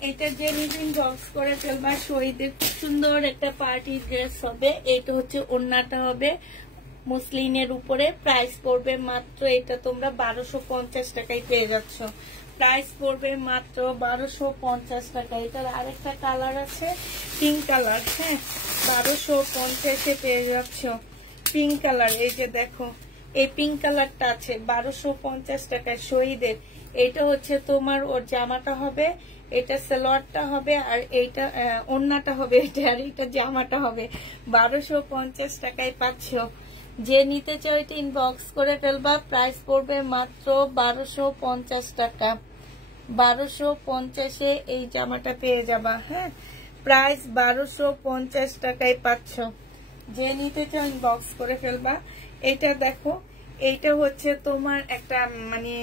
এটা যে নিবেন বক্স করে ফেলবা। শহীদের খুব সুন্দর একটা পার্টি ড্রেস হবে। এটা হচ্ছে ওড়নাটা হবে মুসলিনের উপরে। প্রাইস পড়বে মাত্র, এটা তোমরা 1250 টাকায় পেয়ে যাচ্ছ। প্রাইস পড়বে মাত্র 1250 টাকা। এটার আরেকটা কালার আছে পিঙ্ক কালার, হ্যাঁ 1250-এ পেয়ে যাচ্ছ পিঙ্ক কালার। এই যে দেখো এই পিঙ্ক কালারটা আছে 1250 টাকায় শহীদের। এটা হচ্ছে তোমার ওর জামাটা হবে, এটা সালোয়ারটা হবে, আর এইটা ওড়নাটা হবে এটা, আর এটা জামাটা হবে। 1250 টাকায় পাচ্ছ। যে নিতে চাও এটা ইনবক্স করে ফেলবা। প্রাইস পড়বে মাত্র 1250 টাকা। 1250-এ এই জামাটা পেয়ে যাবা, হ্যাঁ প্রাইস 1250 টাকায় পাচ্ছ। যে নিতে চাও ইনবক্স করে ফেলবা। এটা দেখো, এইটা হচ্ছে তোমার একটা মানে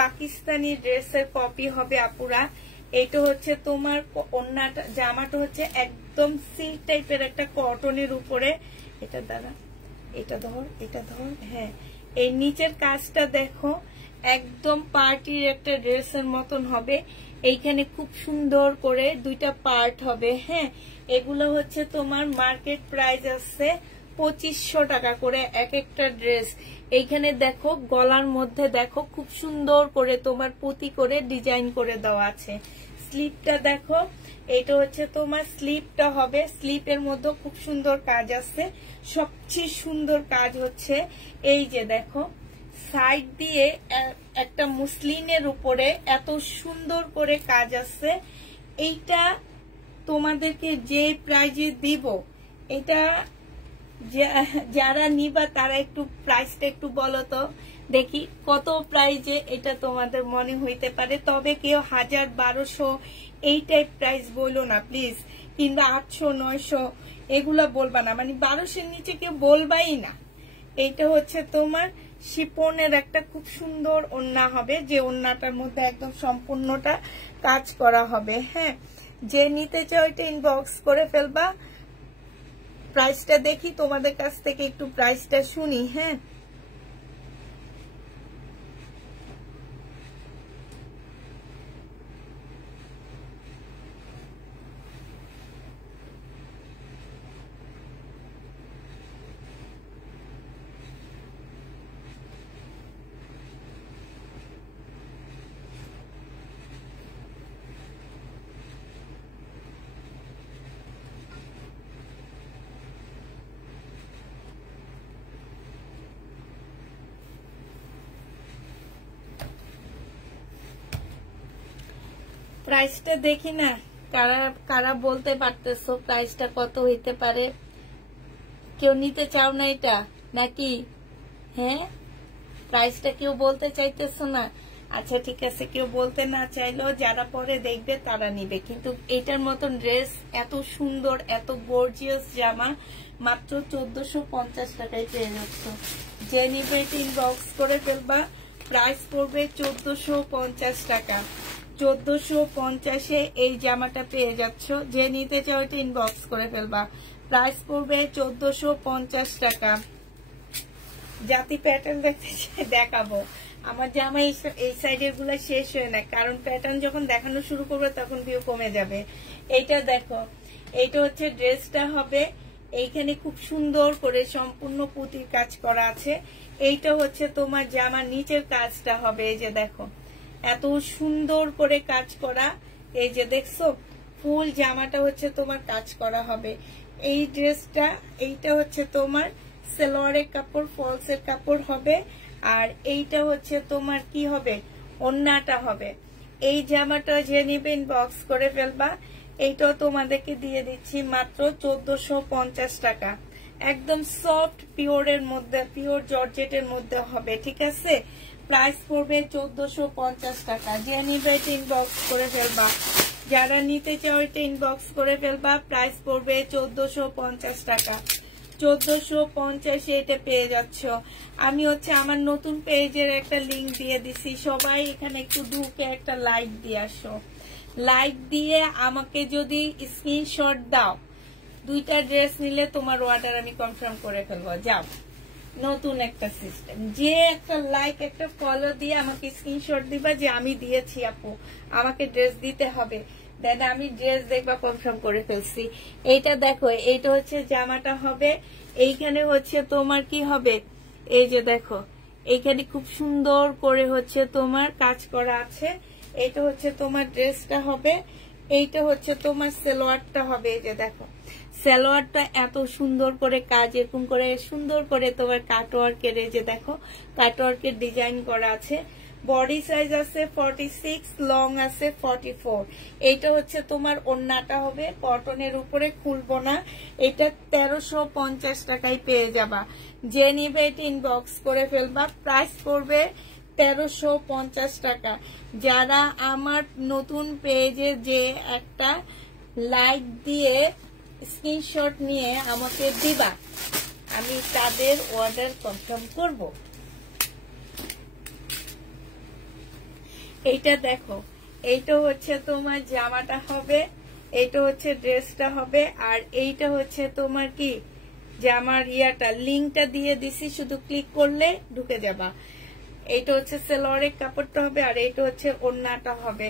পাকিস্তানি ড্রেসের কপি হবে আপুরা। এইটা হচ্ছে তোমার ওড়নাটা, জামাটা হচ্ছে একদম সিল্ক টাইপের একটা কটনের উপরে। এটা দ্বারা এটা ধর, এটা ধর, হ্যাঁ এই নিচের কাজটা দেখো একদম পার্টির একটা ড্রেসের মতন হবে। এইখানে খুব সুন্দর করে দুইটা পার্ট হবে, হ্যাঁ এগুলো হচ্ছে তোমার মার্কেট প্রাইস আছে 2500 টাকা করে এক একটা ড্রেস। এইখানে দেখো গলার মধ্যে দেখো খুব সুন্দর করে তোমার পুঁতি করে ডিজাইন করে দেওয়া আছে। স্লিপটা দেখো, এটা হচ্ছে তোমার স্লিপটা হবে। স্লিপের মধ্যে খুব সুন্দর কাজ আছে। সবচেয়ে সুন্দর কাজ হচ্ছে এই যে দেখো সাইড দিয়ে একটা মুসলিনের উপরে এত সুন্দর করে কাজ আছে। এইটা তোমাদেরকে যে প্রাইজে দিব, এটা যারা নিবা তারা একটু প্রাইসটা একটু বলো তো দেখি কত প্রাইজে এটা তোমাদের মনে হইতে পারে। তবে কেউ 1000, 1200 এই টাইপ প্রাইস বলো না প্লিজ, কিংবা 800, 900 এগুলা বলবা না, মানে 1200-এর নিচে কেউ বলবাই না। এইটা হচ্ছে তোমার শিপনের একটা খুব সুন্দর ওড়না হবে, যে ওড়নাটার মধ্যে একদম সম্পূর্ণটা কাজ করা হবে, হ্যাঁ যে নিতে চাও এটা ইনবক্স করে ফেলবা। প্রাইসটা দেখি তোমাদের কাছ থেকে একটু প্রাইসটা শুনি, হ্যাঁ প্রাইসটা দেখি না কারা কারা বলতে পারতেছো প্রাইসটা কত হইতে পারে। কেউ নিতে চাও না এটা নাকি? হ্যাঁ প্রাইসটা কেউ বলতে চাইতেছো না? আচ্ছা ঠিক আছে, কেউ বলতে না চাইলেও যারা পরে দেখবে তারা নিবে। কিন্তু এটার মতন ড্রেস এত সুন্দর এত গর্জিয়াস জামা মাত্র 1450 টাকায় পেয়ে যাচ্ছ। যে নিবে এটা ইনবক্স করে ফেলবা। প্রাইস পড়বে 1450 টাকা। 1450-এ এই জামাটা পেয়ে যাচ্ছ। যে নিতে চাও এটা ইনবক্স করে ফেলবা। প্রাইস পড়বে 1450 টাকা। জাতি প্যাটার্ন দেখতে দেখাবো। আমার জামা এই সাইডের গুলা শেষ হয় না, কারণ প্যাটার্ন যখন দেখানো শুরু করবে তখন ভিউ কমে যাবে। এইটা দেখো, এইটা হচ্ছে ড্রেসটা হবে। এইখানে খুব সুন্দর করে সম্পূর্ণ পুঁতির কাজ করা আছে। এইটা হচ্ছে তোমার জামার নিচের কাজটা হবে। এই যে দেখো এত সুন্দর করে কাজ করা। এই যে দেখছো ফুল জামাটা হচ্ছে তোমার কাজ করা হবে। এই ড্রেসটা এইটা হচ্ছে তোমার সালোয়ারের কাপড়, ফলসের কাপড় হবে। আর এইটা হচ্ছে তোমার কি হবে, ওড়নাটা হবে। এই জামাটা যে নিবে ইনবক্স করে ফেলবা। এইটাও তোমাদেরকে দিয়ে দিচ্ছি মাত্র 1450 টাকা। একদম সফট পিওরের মধ্যে, পিওর জর্জেটের মধ্যে হবে, ঠিক আছে। প্রাইস পড়বে 1450 টাকা। যে নিবে এটা ইনবক্স করে ফেলবা। যারা নিতে চাও এটা ইনবক্স করে ফেলবা। প্রাইস পড়বে 1450 টাকা। 1450 এটা পেয়ে যাচ্ছ। আমি হচ্ছে আমার নতুন পেজের একটা লিংক দিয়ে দিছি, সবাই এখানে একটু ঢুকে একটা লাইক দিয়ে আসো। লাইক দিয়ে আমাকে যদি স্ক্রিনশট দাও, 2টা ড্রেস নিলে তোমার অর্ডার আমি কনফার্ম করে ফেলবো। যাও, নতুন একটা সিস্টেম, যে একটা লাইক একটা ফলো দিয়ে আমাকে স্ক্রিনশট দিবা যে আমি দিয়েছি আপু, আমাকে ড্রেস দিতে হবে। দেন আমি ড্রেস দেখবা কনফার্ম করে ফেলছি। এইটা দেখো, এইটা হচ্ছে জামাটা হবে, এইখানে হচ্ছে তোমার কি হবে, এই যে দেখো এইখানে খুব সুন্দর করে হচ্ছে তোমার কাজ করা আছে। এটা হচ্ছে তোমার ড্রেসটা হবে, এইটা হচ্ছে তোমার সালোয়ারটা হবে। এই যে দেখো সালোয়ারটা এত সুন্দর করে কাজ, এরকম করে সুন্দর করে তোমার কাটওয়ার্কের, এই যে দেখো কাটওয়ার্কের ডিজাইন করা আছে। বডি সাইজ আছে 46, লং আছে 44। এইটা হচ্ছে তোমার ওড়নাটা হবে, কটনের উপরে খুলবো না। এটা 1350 টাকায় পেয়ে যাবা। যে নিবে এটা ইনবক্স করে ফেলবা, প্রাইস পড়বে 1350 টাকা। যারা আমার নতুন পেজে যে একটা লাইক দিয়ে স্ক্রিনশট নিয়ে আমাকে দিবা, আমি তাদের অর্ডার কনফার্ম করব। এইটা দেখো, এইটা হচ্ছে তোমার জামাটা হবে, এইটা হচ্ছে ড্রেসটা হবে, আর এইটা হচ্ছে তোমার কি জামার ইয়াটা, লিঙ্কটা দিয়ে দিছি, শুধু ক্লিক করলে ঢুকে যাবা। এইটা হচ্ছে সালোয়ারের কাপড়টা হবে, আর এইটা হচ্ছে ওড়নাটা হবে।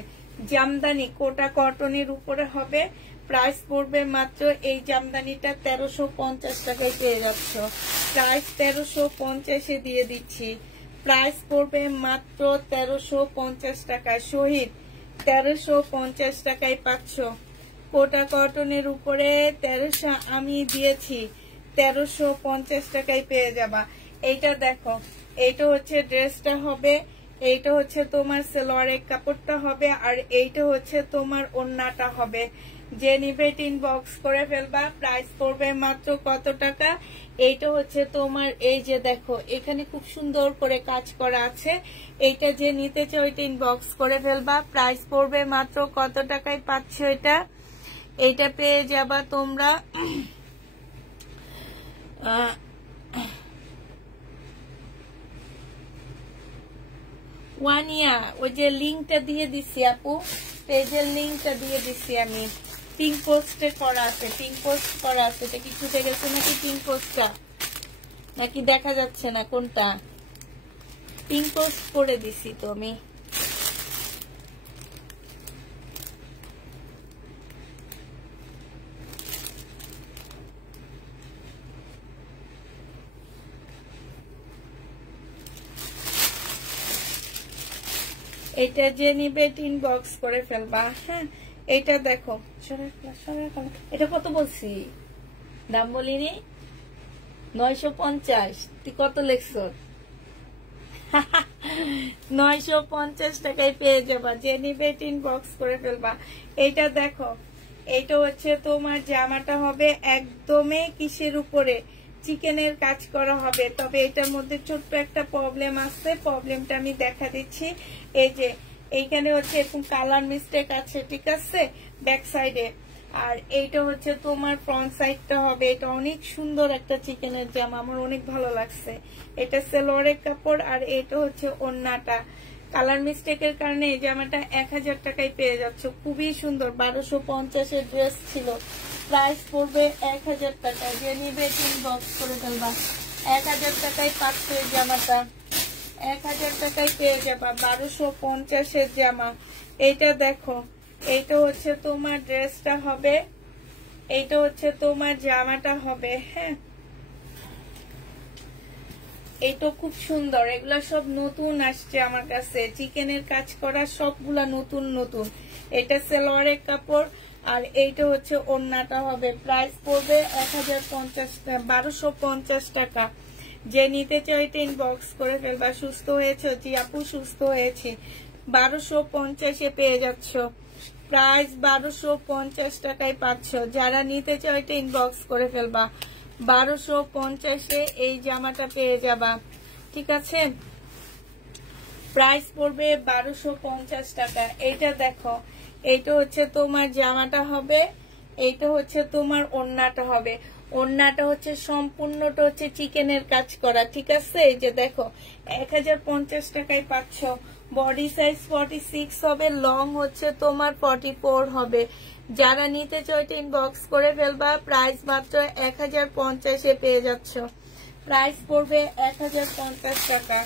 জামদানি কোটা কটনের উপরে হবে। প্রাইস পড়বে মাত্র, এই জামদানিটা 1350 টাকায় পেয়ে যাচ্ছ। প্রাইস 1350 দিয়ে দিচ্ছি। প্রাইস পড়বে মাত্র 1350 টাকায়। শহীদ 1350 টাকায় পাচ্ছ। কোটা কটনের উপরে 1300 আমি দিয়েছি, 1350 টাকায় পেয়ে যাবা। এইটা দেখো, এইটা হচ্ছে ড্রেসটা হবে, এইটা হচ্ছে তোমার সালোয়ারের কাপড়টা হবে, আর এইটা হচ্ছে তোমার ওড়নাটা হবে। যে নিবে ইনবক্স করে ফেলবা। প্রাইস পড়বে মাত্র কত টাকা, এইটা হচ্ছে তোমার, এই যে দেখো এখানে খুব সুন্দর করে কাজ করা আছে। এইটা যে নিতে চাও ওইটা ইনবক্স করে ফেলবা। প্রাইস পড়বে মাত্র কত টাকায় পাচ্ছ এটা, এইটা পেয়ে যাবা তোমরা ওয়ানিয়া। ওই যে লিঙ্কটা দিয়ে দিছি আপু, পেজের লিঙ্কটা দিয়ে দিছি আমি। পিঙ্ক পোস্টে করা আছে, পিঙ্ক পোস্ট করা আছে। এটা কি ছুটে গেছে নাকি পিঙ্ক পোস্টটা, নাকি দেখা যাচ্ছে না কোনটা? পিঙ্ক পোস্ট করে দিছি তো আমি। এটা যে নিবে ইনবক্স করে ফেলবা। হ্যাঁ, এটা দেখো, এটা কত বলছি, দাম বলিনি, 950। তুই কত লেখছ? 950 টাকায় পেয়ে যাবা। যে নিবে ইনবক্স করে ফেলবা। এইটা দেখো, এইটা হচ্ছে তোমার জামাটা হবে একদমই কিসের উপরে, চিকেনের কাজ করা হবে। তবে এটার মধ্যে ছোট্ট একটা প্রবলেম আছে, প্রবলেমটা আমি দেখা দিচ্ছি। এই যে এইখানে হচ্ছে এরকম কালার মিস্টেক আছে, ঠিক আছে, ব্যাক সাইডে। আর এইটা হচ্ছে তোমার ফ্রন্ট সাইডটা হবে। এটা অনেক সুন্দর একটা চিকেনের জামা, আমার অনেক ভালো লাগছে। এটা সালোয়ারের কাপড়, আর এটা হচ্ছে ওড়নাটা। কালার মিস্টেকের কারণে এই জামাটা 1000 টাকায় পেয়ে যাচ্ছ। খুবই সুন্দর, 1250 ড্রেস ছিল। প্রাইস পড়বে 1000 টাকা। যে নিবে ইনবক্স করে ফেলবা। 1000 টাকায় পাচ্ছ এই জামাটা, 1000 টাকায় পেয়ে যাবা। 1250 জামা। এইটা দেখো, এইটা হচ্ছে তোমার ড্রেসটা হবে, এইটা হচ্ছে তোমার জামাটা হবে। হ্যাঁ, এইটা খুব সুন্দর। এগুলা সব নতুন আসছে আমার কাছে, চিকেনের কাজ করা সবগুলা নতুন নতুন। এটা সালোয়ারের কাপড়, আর এইটা হচ্ছে ওড়নাটা হবে। প্রাইস পড়বে 1250 টাকা। যে নিতে চাও এটা ইনবক্স করে ফেলবা। সুস্থ হয়েছে? জি আপু, সুস্থ হয়েছি। 1250 পেয়ে যাচ্ছ। প্রাইস 1250 টাকায় পাচ্ছ। যারা নিতে চাও এটা ইনবক্স করে ফেলবা। 1250 এই জামাটা পেয়ে যাবা, ঠিক আছে। প্রাইস পড়বে 1250 টাকা। এইটা দেখো, এইটা হচ্ছে তোমার জামাটা হবে, এইটা হচ্ছে তোমার ওড়নাটা হবে। ওড়নাটা হচ্ছে সম্পূর্ণটা হচ্ছে চিকেনের কাজ করা, ঠিক আছে। এই যে দেখো 1050 টাকায় পাচ্ছ। বডি সাইজ 46 হবে, লং হচ্ছে তোমার 44 হবে। যারা নিতে চাও এটা ইনবক্স করে ফেলবা। প্রাইস মাত্র 1050 পেয়ে যাচ্ছ। প্রাইস পড়বে 1050 টাকা।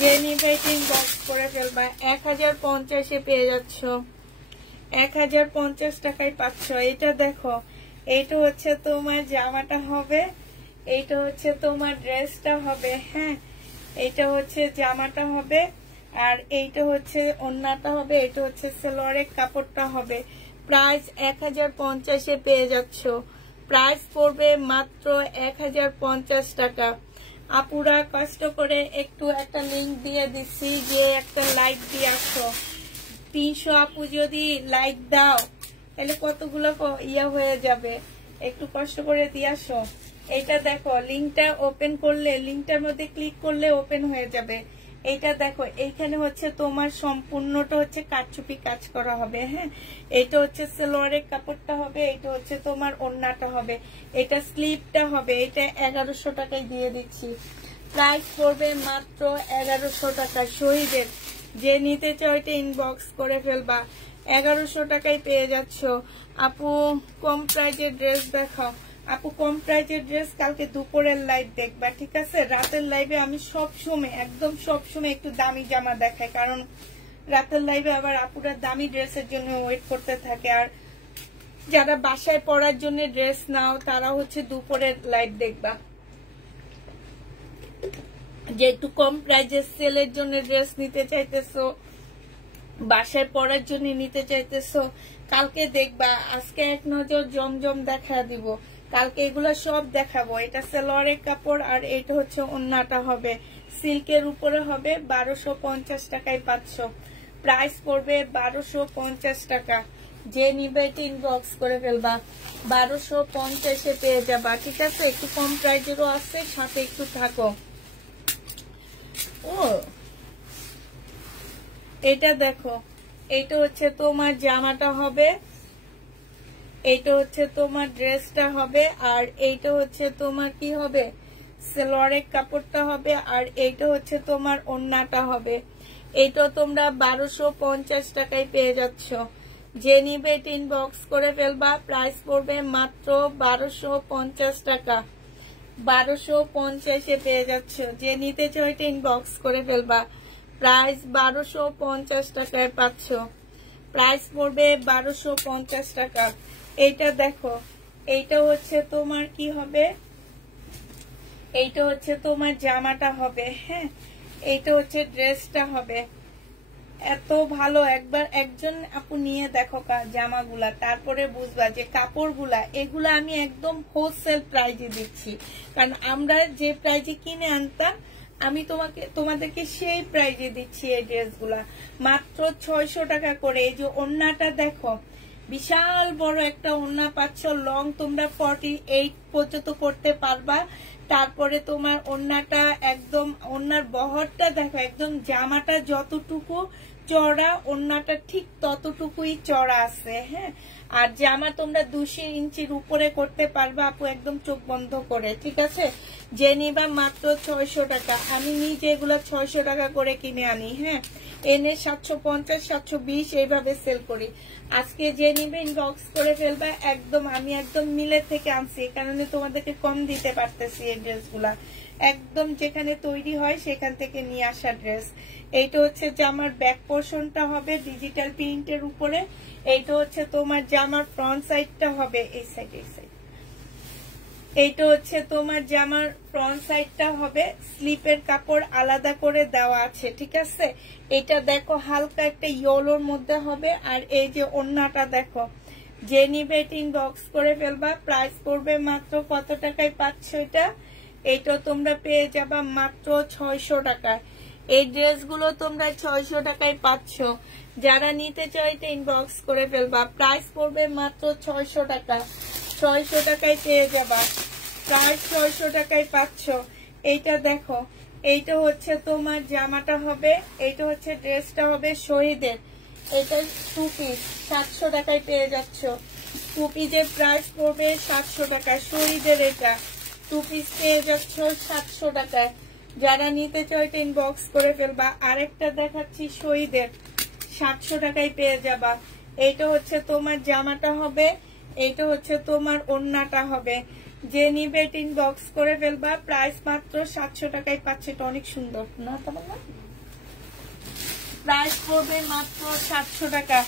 যে নিবে ইনবক্স করে ফেলবা। 1050 পেয়ে যাচ্ছ। 1050 টাকায় পাচ্ছ। এটা দেখো, এইটা হচ্ছে তোমার জামাটা হবে, এইটা হচ্ছে তোমার ড্রেসটা হবে। হ্যাঁ, এইটা হচ্ছে জামাটা হবে, আর এইটা হচ্ছে ওড়নাটা হবে, এটা হচ্ছে সালোয়ারের কাপড়টা হবে। প্রাইস 1050-এ পেয়ে যাচ্ছ। প্রাইস পড়বে মাত্র 1050 টাকা। আপুরা কষ্ট করে একটু একটা লিংক দিয়ে দিচ্ছি, যে একটা লাইক দিয়ে আসো। 300 আপু যদি লাইক দাও তাহলে কতগুলো ইয়া হয়ে যাবে, একটু কষ্ট করে দিয়ে আসো। এটা দেখো, লিংকটা ওপেন করলে, লিংকটার মধ্যে ক্লিক করলে ওপেন হয়ে যাবে। এইটা দেখো, এইখানে হচ্ছে তোমার সম্পূর্ণটা হচ্ছে কারচুপি কাজ করা হবে। হ্যাঁ, এটা হচ্ছে সালোয়ারের কাপড়টা হবে, এটা হচ্ছে তোমার ওড়নাটা হবে, এটা স্লিপটা হবে। এটা 1100 টাকায় দিয়ে দিচ্ছি। প্রাইস পড়বে মাত্র 1100 টাকা। শহীদের যে নিতে চাও এটা ইনবক্স করে ফেলবা। 1100 টাকায় পেয়ে যাচ্ছ। আপু কম প্রাইজের ড্রেস দেখাও। আপু কম প্রাইজের ড্রেস কালকে দুপুরের লাইভ দেখবা, ঠিক আছে? রাতের লাইভে আমি সবসময়, একদম সবসময় একটু দামি জামা দেখাই, কারণ রাতের লাইভে আবার আপুরা দামি ড্রেসের জন্য ওয়েট করতে থাকে। আর যারা বাসায় পরার জন্য ড্রেস নাও তারা হচ্ছে দুপুরের লাইভ দেখবা। যে একটু কম প্রাইজের সেলের জন্য ড্রেস নিতে চাইতেছো, বাসায় পরার জন্য নিতে চাইতেছো, কালকে দেখবা। আজকে এক নজর জমজম দেখা দিব, কালকে এগুলো সব দেখাবো। এটা সালোয়ারের কাপড়, আর এটা হচ্ছে ওড়নাটা হবে, সিল্কের উপরে হবে। 1250 টাকায় পাচ্ছ। প্রাইস পড়বে 1250 টাকা। যে নিবে এটা ইনবক্স করে ফেলবা। 1250-এ পেয়ে যাবা, ঠিক আছে? একটু কম প্রাইজেরও আছে, সাথে একটু থাকো। ও এটা দেখো, এটা হচ্ছে তোমার জামাটা হবে, এইটা হচ্ছে তোমার ড্রেসটা হবে, আর এইটা হচ্ছে তোমার কি হবে, সালোয়ারের কাপড়টা হবে, আর এইটা হচ্ছে তোমার ওড়নাটা হবে। এইটা তোমরা 1250 টাকায় পেয়ে যাচ্ছ। যে নিবে এটা ইনবক্স করে ফেলবা। প্রাইস পড়বে মাত্র 1250 টাকা। 1250-এ পেয়ে যাচ্ছ। যে নিতে চাও এটা ইনবক্স করে ফেলবা। প্রাইস 1250 টাকায় পাচ্ছ। প্রাইস পড়বে 1250 টাকা। এইটা দেখো, এইটা হচ্ছে তোমার কি হবে, এইটা হচ্ছে তোমার জামাটা হবে। হ্যাঁ, এইটা হচ্ছে ড্রেসটা হবে। এত ভালো, একবার একজন আপু নিয়ে দেখো জামাগুলা, তারপরে বুঝবা যে কাপড়গুলা, এগুলা আমি একদম হোলসেল প্রাইজে দিচ্ছি। কারণ আমরা যে প্রাইজে কিনে আনতাম, আমি তোমাদেরকে সেই প্রাইজে দিচ্ছি এই ড্রেসগুলা মাত্র 600 টাকা করে। এই যে ওড়নাটা দেখো, বিশাল বড় একটা ওড়না পাচ্ছ, লং তোমরা 48 পর্যন্ত করতে পারবা। তারপরে তোমার ওড়নাটা একদম, ওড়নার বহরটা দেখো, একদম জামাটা যতটুকু চড়া, ওড়নাটা ঠিক ততটুকুই চড়া আছে। হ্যাঁ, আর জামা তোমরা 200 ইঞ্চির উপরে করতে পারবা আপু, একদম চোখ বন্ধ করে, ঠিক আছে? যে নিবা মাত্র 600 টাকা। আমি নিজে এগুলো 600 টাকা করে কিনে আনি। হ্যাঁ, এনে 750, 720 এইভাবে সেল করি। আজকে যে নিবে ইনবক্স করে ফেলবা। একদম আমি একদম মিলের থেকে আনছি, এই কারণে তোমাদেরকে কম দিতে পারতেছি। এই ড্রেসগুলা একদম যেখানে তৈরি হয় সেখান থেকে নিয়ে আসা ড্রেস। এইটা হচ্ছে জামার ব্যাক পোর্শনটা হবে ডিজিটাল প্রিন্টের উপরে। এইটা হচ্ছে তোমার জামার ফ্রন্ট সাইডটা হবে, এই সাইড, এই সাইড। এইটা হচ্ছে তোমার জামার ফ্রন্ট সাইডটা হবে, স্লিপের কাপড় আলাদা করে দেওয়া আছে, ঠিক আছে? এটা দেখো হালকা একটা ইয়েলোর মধ্যে হবে। আর এই যে ওড়নাটা দেখো, যে নিবে এটা ইনবক্স করে ফেলবা। প্রাইস পড়বে মাত্র কত টাকায় পাচ্ছ এটা? এইটা তোমরা পেয়ে যাবা মাত্র 600 টাকায়। এই ড্রেসগুলো তোমরা 600 টাকায় পাচ্ছ। যারা নিতে চাও এটা ইনবক্স করে ফেলবা। প্রাইস পড়বে মাত্র 600 টাকা। 600 টাকায় পেয়ে যাবা। প্রাইস 600 টাকায় পাচ্ছ। এইটা দেখো, এইটা হচ্ছে তোমার জামাটা হবে, এইটা হচ্ছে ড্রেসটা হবে শহীদের। এটা 2 পিস 700 টাকায় পেয়ে যাচ্ছ। 2 পিসের প্রাইস পড়বে 700 টাকা। শহীদের এটা 2 পিস পেয়ে যাচ্ছ 700 টাকায়। যারা নিতে চাও এটা ইনবক্স করে ফেলবা। আরেকটা দেখাচ্ছি শহীদের, 700 টাকায় পেয়ে যাবা। এইটা হচ্ছে তোমার জামাটা হবে, এইটা হচ্ছে তোমার ওড়নাটা হবে। যে নিবে এটা ইনবক্স করে ফেলবা। প্রাইস মাত্র 700 টাকায় পাচ্ছে। এটা অনেক সুন্দর না? প্রাইস পড়বে মাত্র 700 টাকা।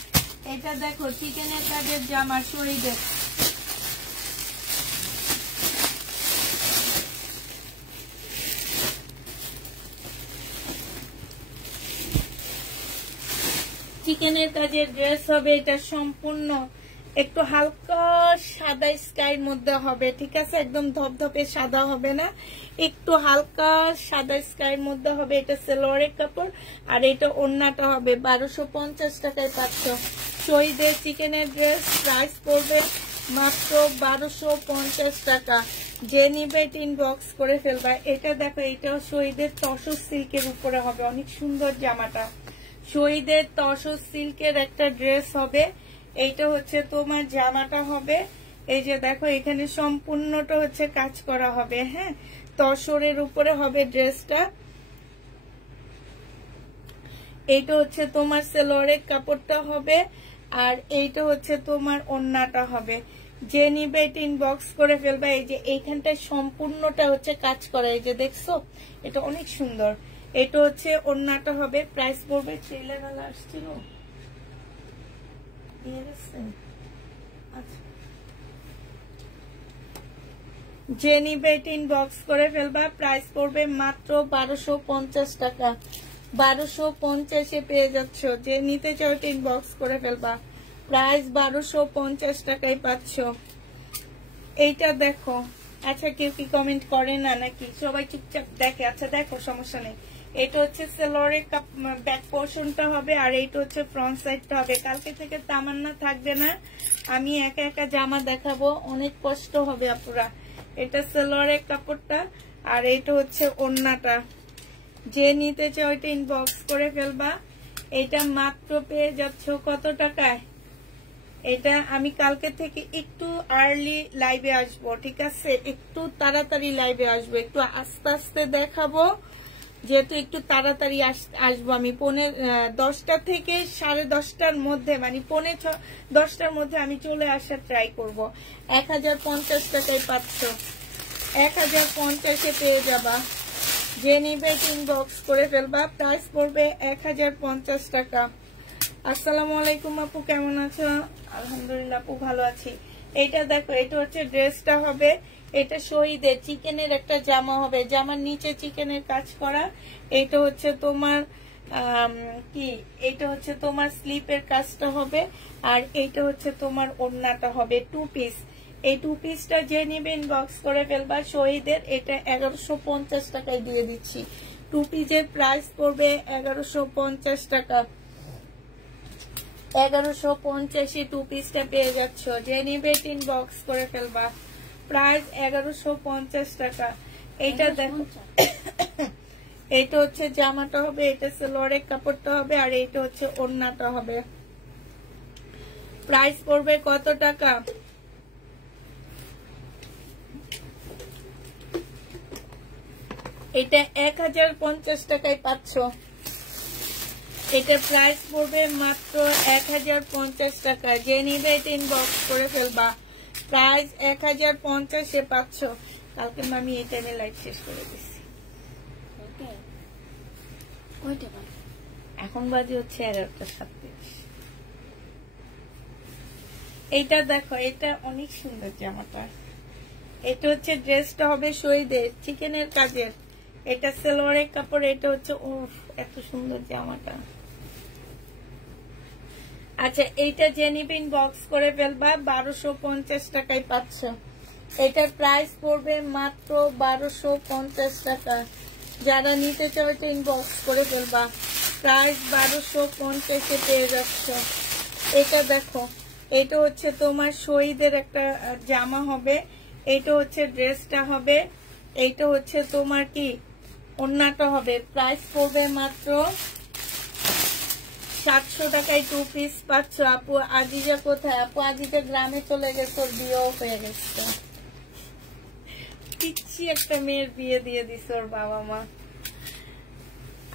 এটা দেখো চিকেনের কাজের জামা শরীরের, চিকেনের কাজের ড্রেস হবে এটা সম্পূর্ণ একটু হালকা সাদা স্কাইর মধ্যে হবে, ঠিক আছে, একদম ধপধপে সাদা হবে না, একটু হালকা সাদা স্কাইর মধ্যে হবে। এটা সালোয়ারের কাপড় আর এটা ওড়নাটা হবে। 1250 টাকায় পাচ্ছ শহীদের চিকেনের ড্রেস। প্রাইস পড়বে মাত্র 1250 টাকা। যে নিবে ইনবক্স করে ফেলবা। এটা দেখো এটাও শহীদের তসর সিল্কের উপরে হবে, অনেক সুন্দর জামাটা। শহীদের তসর সিল্কের একটা ড্রেস হবে। এইটা হচ্ছে তোমার জামাটা হবে। এই যে দেখো এখানে সম্পূর্ণটা হচ্ছে কাজ করা হবে, হ্যাঁ, তসরের উপরে হবে ড্রেসটা। এইটা হচ্ছে তোমার সালোয়ারের কাপড়টা হবে আর এইটা হচ্ছে তোমার ওড়নাটা হবে। যে নিবে এটা ইনবক্স করে ফেলবা। এই যে এইখানটায় সম্পূর্ণটা হচ্ছে কাজ করা, এই যে দেখছো, এটা অনেক সুন্দর। এটা হচ্ছে ওড়নাটা হবে। প্রাইস পড়বে, টেলারওয়ালা আসছিল আচ্ছা, যে নিবে এটা ইনবক্স করে ফেলবা। প্রাইস পড়বে মাত্র 1250 টাকা। 1250-এ পেয়ে যাচ্ছ। যে নিতে চাও এটা ইনবক্স করে ফেলবা। প্রাইস 1250 টাকায় পাচ্ছ। এইটা দেখো, আচ্ছা কেউ কি কমেন্ট করে না নাকি? সবাই চুপচাপ দেখে। আচ্ছা দেখো, সমস্যা নেই। এটা হচ্ছে সালোয়ারের ব্যাক পোর্শনটা হবে আর এইটা হচ্ছে ফ্রন্ট সাইডটা হবে। কালকে থেকে তামান্না থাকবে না, আমি একা একা জামা দেখাবো, অনেক কষ্ট হবে আপুরা। এটা সালোয়ারের কাপড়টা আর এইটা হচ্ছে ওড়নাটা। যে নিতে চাও এটা ইনবক্স করে ফেলবা। এটা মাত্র পেয়ে যাচ্ছ কত টাকায়? এটা আমি কালকে থেকে একটু আর্লি লাইভে আসবো, ঠিক আছে, একটু তাড়াতাড়ি লাইভে আসবো, একটু আস্তে আস্তে দেখাবো, যেহেতু একটু তাড়াতাড়ি আসবো আমি। 10টা থেকে 10:30টার মধ্যে, মানে 9:45-10টার মধ্যে আমি চলে আসার ট্রাই করব। 1050 টাকায় পাচ্ছ, 1050-এ পেয়ে যাবা। যে নিবে ইনবক্স করে ফেলবা। প্রাইস পড়বে 1050 টাকা। আসসালামু আলাইকুম আপু, কেমন আছো? আলহামদুলিল্লাহ আপু, ভালো আছি। এটা দেখো, এটা হচ্ছে ড্রেসটা হবে। এটা শহীদের চিকেনের একটা জামা হবে, জামার নিচে চিকেনের কাজ করা। এটা হচ্ছে তোমার কি, এটা হচ্ছে তোমার স্লিপের কাজটা হবে আর এইটা হচ্ছে তোমার ওড়নাটা হবে। 2 পিস। এই 2 পিসটা যে নিবে ইনবক্স করে ফেলবা। শহীদের এটা 1150 টাকায় দিয়ে দিচ্ছি। 2 পিসের প্রাইস পড়বে 1150 টাকা। 1150-এ 2 পিসটা পেয়ে যাচ্ছ। যে নিবে ইনবক্স করে ফেলবা। প্রাইস 1150 টাকা। এইটা দেখো, এইটা হচ্ছে জামাটা হবে, এটা সালোয়ারের কাপড়টা হবে আর এইটা হচ্ছে ওড়নাটা হবে। প্রাইস পড়বে কত টাকা? এটা 1050 টাকায় পাচ্ছ। এটা প্রাইস পড়বে মাত্র 1050 টাকা। যে নিবে এটা ইনবক্স করে ফেলবা। প্রাইস 1050-এ পাচ্ছ। কালকে আমি এই টাইমে লাইভ শেষ করে দিচ্ছি। এখন বাজে হচ্ছে 11:37। এইটা দেখো, এটা অনেক সুন্দর জামাটা। এটা হচ্ছে ড্রেসটা হবে শহীদের চিকেনের কাজের। এটা সালোয়ারের কাপড়। এটা হচ্ছে এত সুন্দর জামাটা। আচ্ছা, এইটা যে নিবে ইনবক্স করে ফেলবা। 1250 টাকায় পাচ্ছ। এটার প্রাইস পড়বে মাত্র 1250 টাকা। যারা নিতে চাও এটা ইনবক্স করে ফেলবা। প্রাইস 1250-এ পেয়ে যাচ্ছ। এটা দেখো, এটা হচ্ছে তোমার শহীদের একটা জামা হবে। এইটা হচ্ছে ড্রেসটা হবে। এইটা হচ্ছে তোমার কি, ওড়নাটা হবে। প্রাইস পড়বে মাত্র 700 টাকায় 2 পিস পাচ্ছ। আপু আজিজা কোথায়? আপু আজিজা গ্রামে চলে গেছে, ওর বিয়েও হয়ে গেছে। পিচ্ছি একটা মেয়ের বিয়ে দিয়ে দিছে ওর বাবা মা।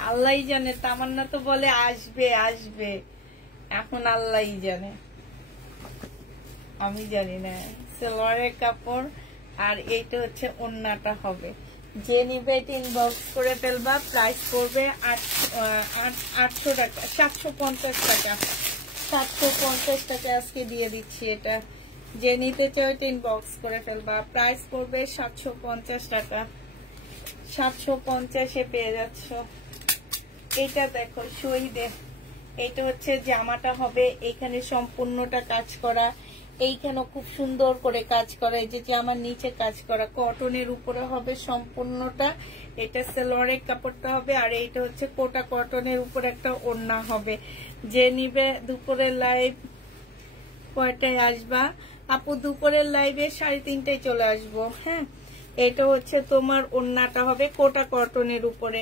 আল্লাহই জানে। তামান্না তো বলে আসবে আসবে, এখন আল্লাহই জানে, আমি জানি না। সালোয়ারের কাপড় আর এইটা হচ্ছে ওড়নাটা হবে। যে নিবে এটা ইনবক্স করে ফেলবা। প্রাইস পড়বে 800 টাকা, 750 টাকা। 750 টাকা আজকে দিয়ে দিচ্ছি। এটা যে নিতে চাও এটা ইনবক্স করে ফেলবা। প্রাইস পড়বে 750 টাকা। 750 এ পেয়ে যাচ্ছ। এটা দেখো শহীদে, এটা হচ্ছে জামাটা হবে, এখানে সম্পূর্ণটা কাজ করা, এইখানে খুব সুন্দর করে কাজ করা, এই যে আমার নিচে কাজ করা, কটনের উপরে হবে সম্পূর্ণটা। এটা সালোয়ারের কাপড়টা হবে, আর এইটা হচ্ছে কোটা কটনের উপরে একটা ওড়না হবে। যে নিবে দুপুরের লাইভ কয়টায় আসবা আপু? দুপুরের লাইভে 3:30টায় চলে আসবো। হ্যাঁ, এটা হচ্ছে তোমার ওড়নাটা হবে কোটা কটনের উপরে।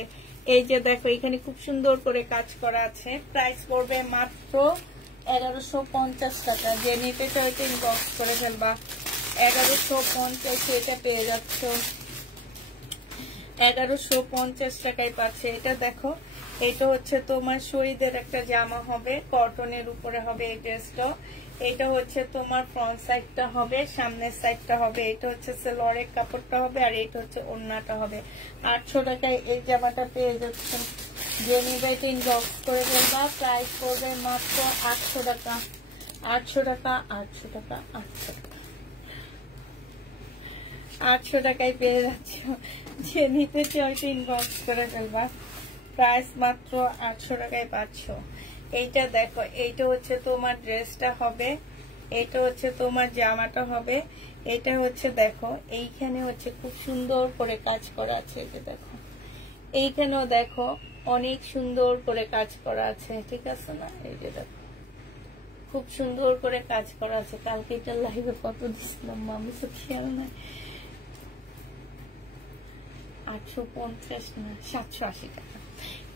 এই যে দেখো এখানে খুব সুন্দর করে কাজ করা আছে। প্রাইস পড়বে মাত্র 1150 টাকা। যে নিতে চাও ইনবক্স করে ফেলবা। 1150 এটা পেয়ে যাচ্ছ। 1150 টাকায় পাচ্ছে। এটা দেখো, এটা হচ্ছে তোমার শহীদের একটা জামা হবে, কটনের উপরে হবে এই ড্রেসটা। এটা হচ্ছে তোমার ফ্রন্ট সাইডটা হবে, সামনের সাইডটা হবে। এটা হচ্ছে সালোয়ারের কাপড়টা হবে, আর এটা হচ্ছে ওড়নাটা হবে। 800 টাকায় এই জামাটা পেয়ে যাচ্ছেন। যে নিবে এটা ইনবক্স করে ফেলবা। প্রাইস পড়বে মাত্র 800 টাকা। 800 টাকা, 800 টাকা, 800 টাকা, 800 টাকায় পেয়ে যাচ্ছ। যে নিতে চাও এটা ইনবক্স করে ফেলবা। প্রাইস মাত্র 800 টাকায় পাচ্ছ। এইটা দেখো, এইটা হচ্ছে তোমার ড্রেসটা হবে, এটা হচ্ছে তোমার জামাটা হবে। এটা হচ্ছে দেখো এইখানে হচ্ছে খুব সুন্দর করে কাজ করা আছে। যে দেখো এইখানেও দেখো অনেক সুন্দর করে কাজ করা আছে, ঠিক আছে না? এই যে দেখো খুব সুন্দর করে কাজ করা আছে। কালকে এটা লাইভে কত দিছিলাম আমি তো খেয়াল নাই। 850 না 780 টাকা।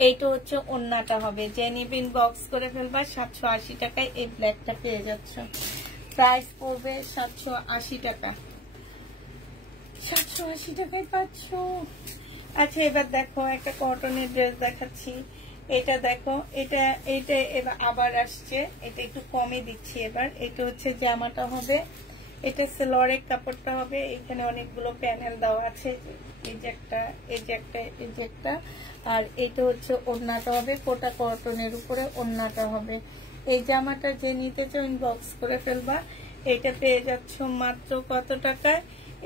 এইটা হচ্ছে ওড়নাটা হবে। যে নিবিন বক্স করে ফেলবা। 780 টাকায় এই ব্ল্যাকটা পেয়ে যাচ্ছ। প্রাইস পড়বে 780 টাকা। 780 টাকায় পাচ্ছ। আচ্ছা, এবার দেখো একটা কটনের ড্রেস দেখাচ্ছি। এটা দেখো, এটা এটা এবার আবার আসছে, এটা একটু কমে দিচ্ছি এবার। এটা হচ্ছে জামাটা হবে, এটা সালোয়ারের কাপড়টা হবে। এখানে অনেকগুলো প্যানেল দেওয়া আছে, এই যে একটা, এই যে একটা, এই যে একটা। আর এটা হচ্ছে ওড়নাটা হবে, কোটা কটনের উপরে ওড়নাটা হবে। এই জামাটা যে নিতে চাও ইনবক্স করে ফেলবা। এটা পেয়ে যাচ্ছ মাত্র কত টাকায়?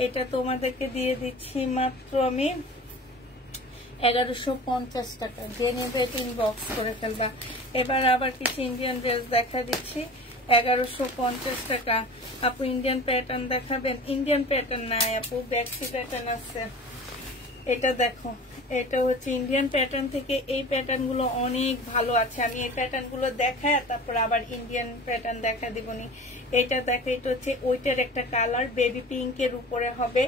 এটা তোমাদেরকে দিয়ে দিচ্ছি মাত্র আমি 1150 টাকা। যে নেবে এটা ইনবক্স করে ফেলবা। এবার আবার কিছু ইন্ডিয়ান ড্রেস দেখা দিচ্ছি। 1150 টাকা। আপু ইন্ডিয়ান প্যাটার্ন দেখাবেন? ইন্ডিয়ান প্যাটার্ন নাই আপু, ব্যাক্সি প্যাটার্ন আছে। এটা দেখো, এটা হচ্ছে ইন্ডিয়ান প্যাটার্ন থেকে এই প্যাটার্ন গুলো অনেক ভালো আছে। আমি এই প্যাটার্ন গুলো দেখায় তারপর আবার ইন্ডিয়ান প্যাটার্ন দেখা দিবনি। এটা দেখো, এটা হচ্ছে ওইটার একটা কালার, বেবি পিঙ্কের উপরে হবে।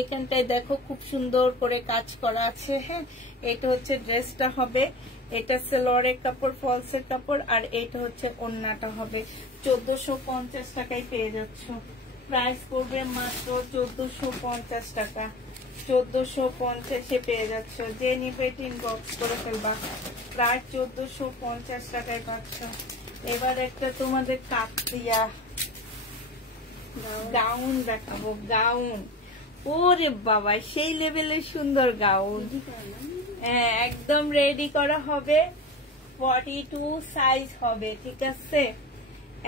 এখানটায় দেখো খুব সুন্দর করে কাজ করা আছে। হ্যাঁ, এটা হচ্ছে ড্রেসটা হবে, এটা সালোয়ারের কাপড়, ফলসের কাপড়, আর এটা হচ্ছে ওড়নাটা হবে। 1450 টাকায় পেয়ে যাচ্ছ। প্রাইস পড়বে মাত্র 1450 টাকা। 1450 পেয়ে যাচ্ছ। যে নিবে ইনবক্স করে ফেলবা। প্রায় 1450 টাকায় পাচ্ছ। এবার একটা তোমাদের কাতিয়া গাউন দেখাবো। গাউন, ওরে বাবা সেই লেভেলের সুন্দর গাউন। হ্যাঁ, একদম রেডি করা হবে, 42 সাইজ হবে, ঠিক আছে?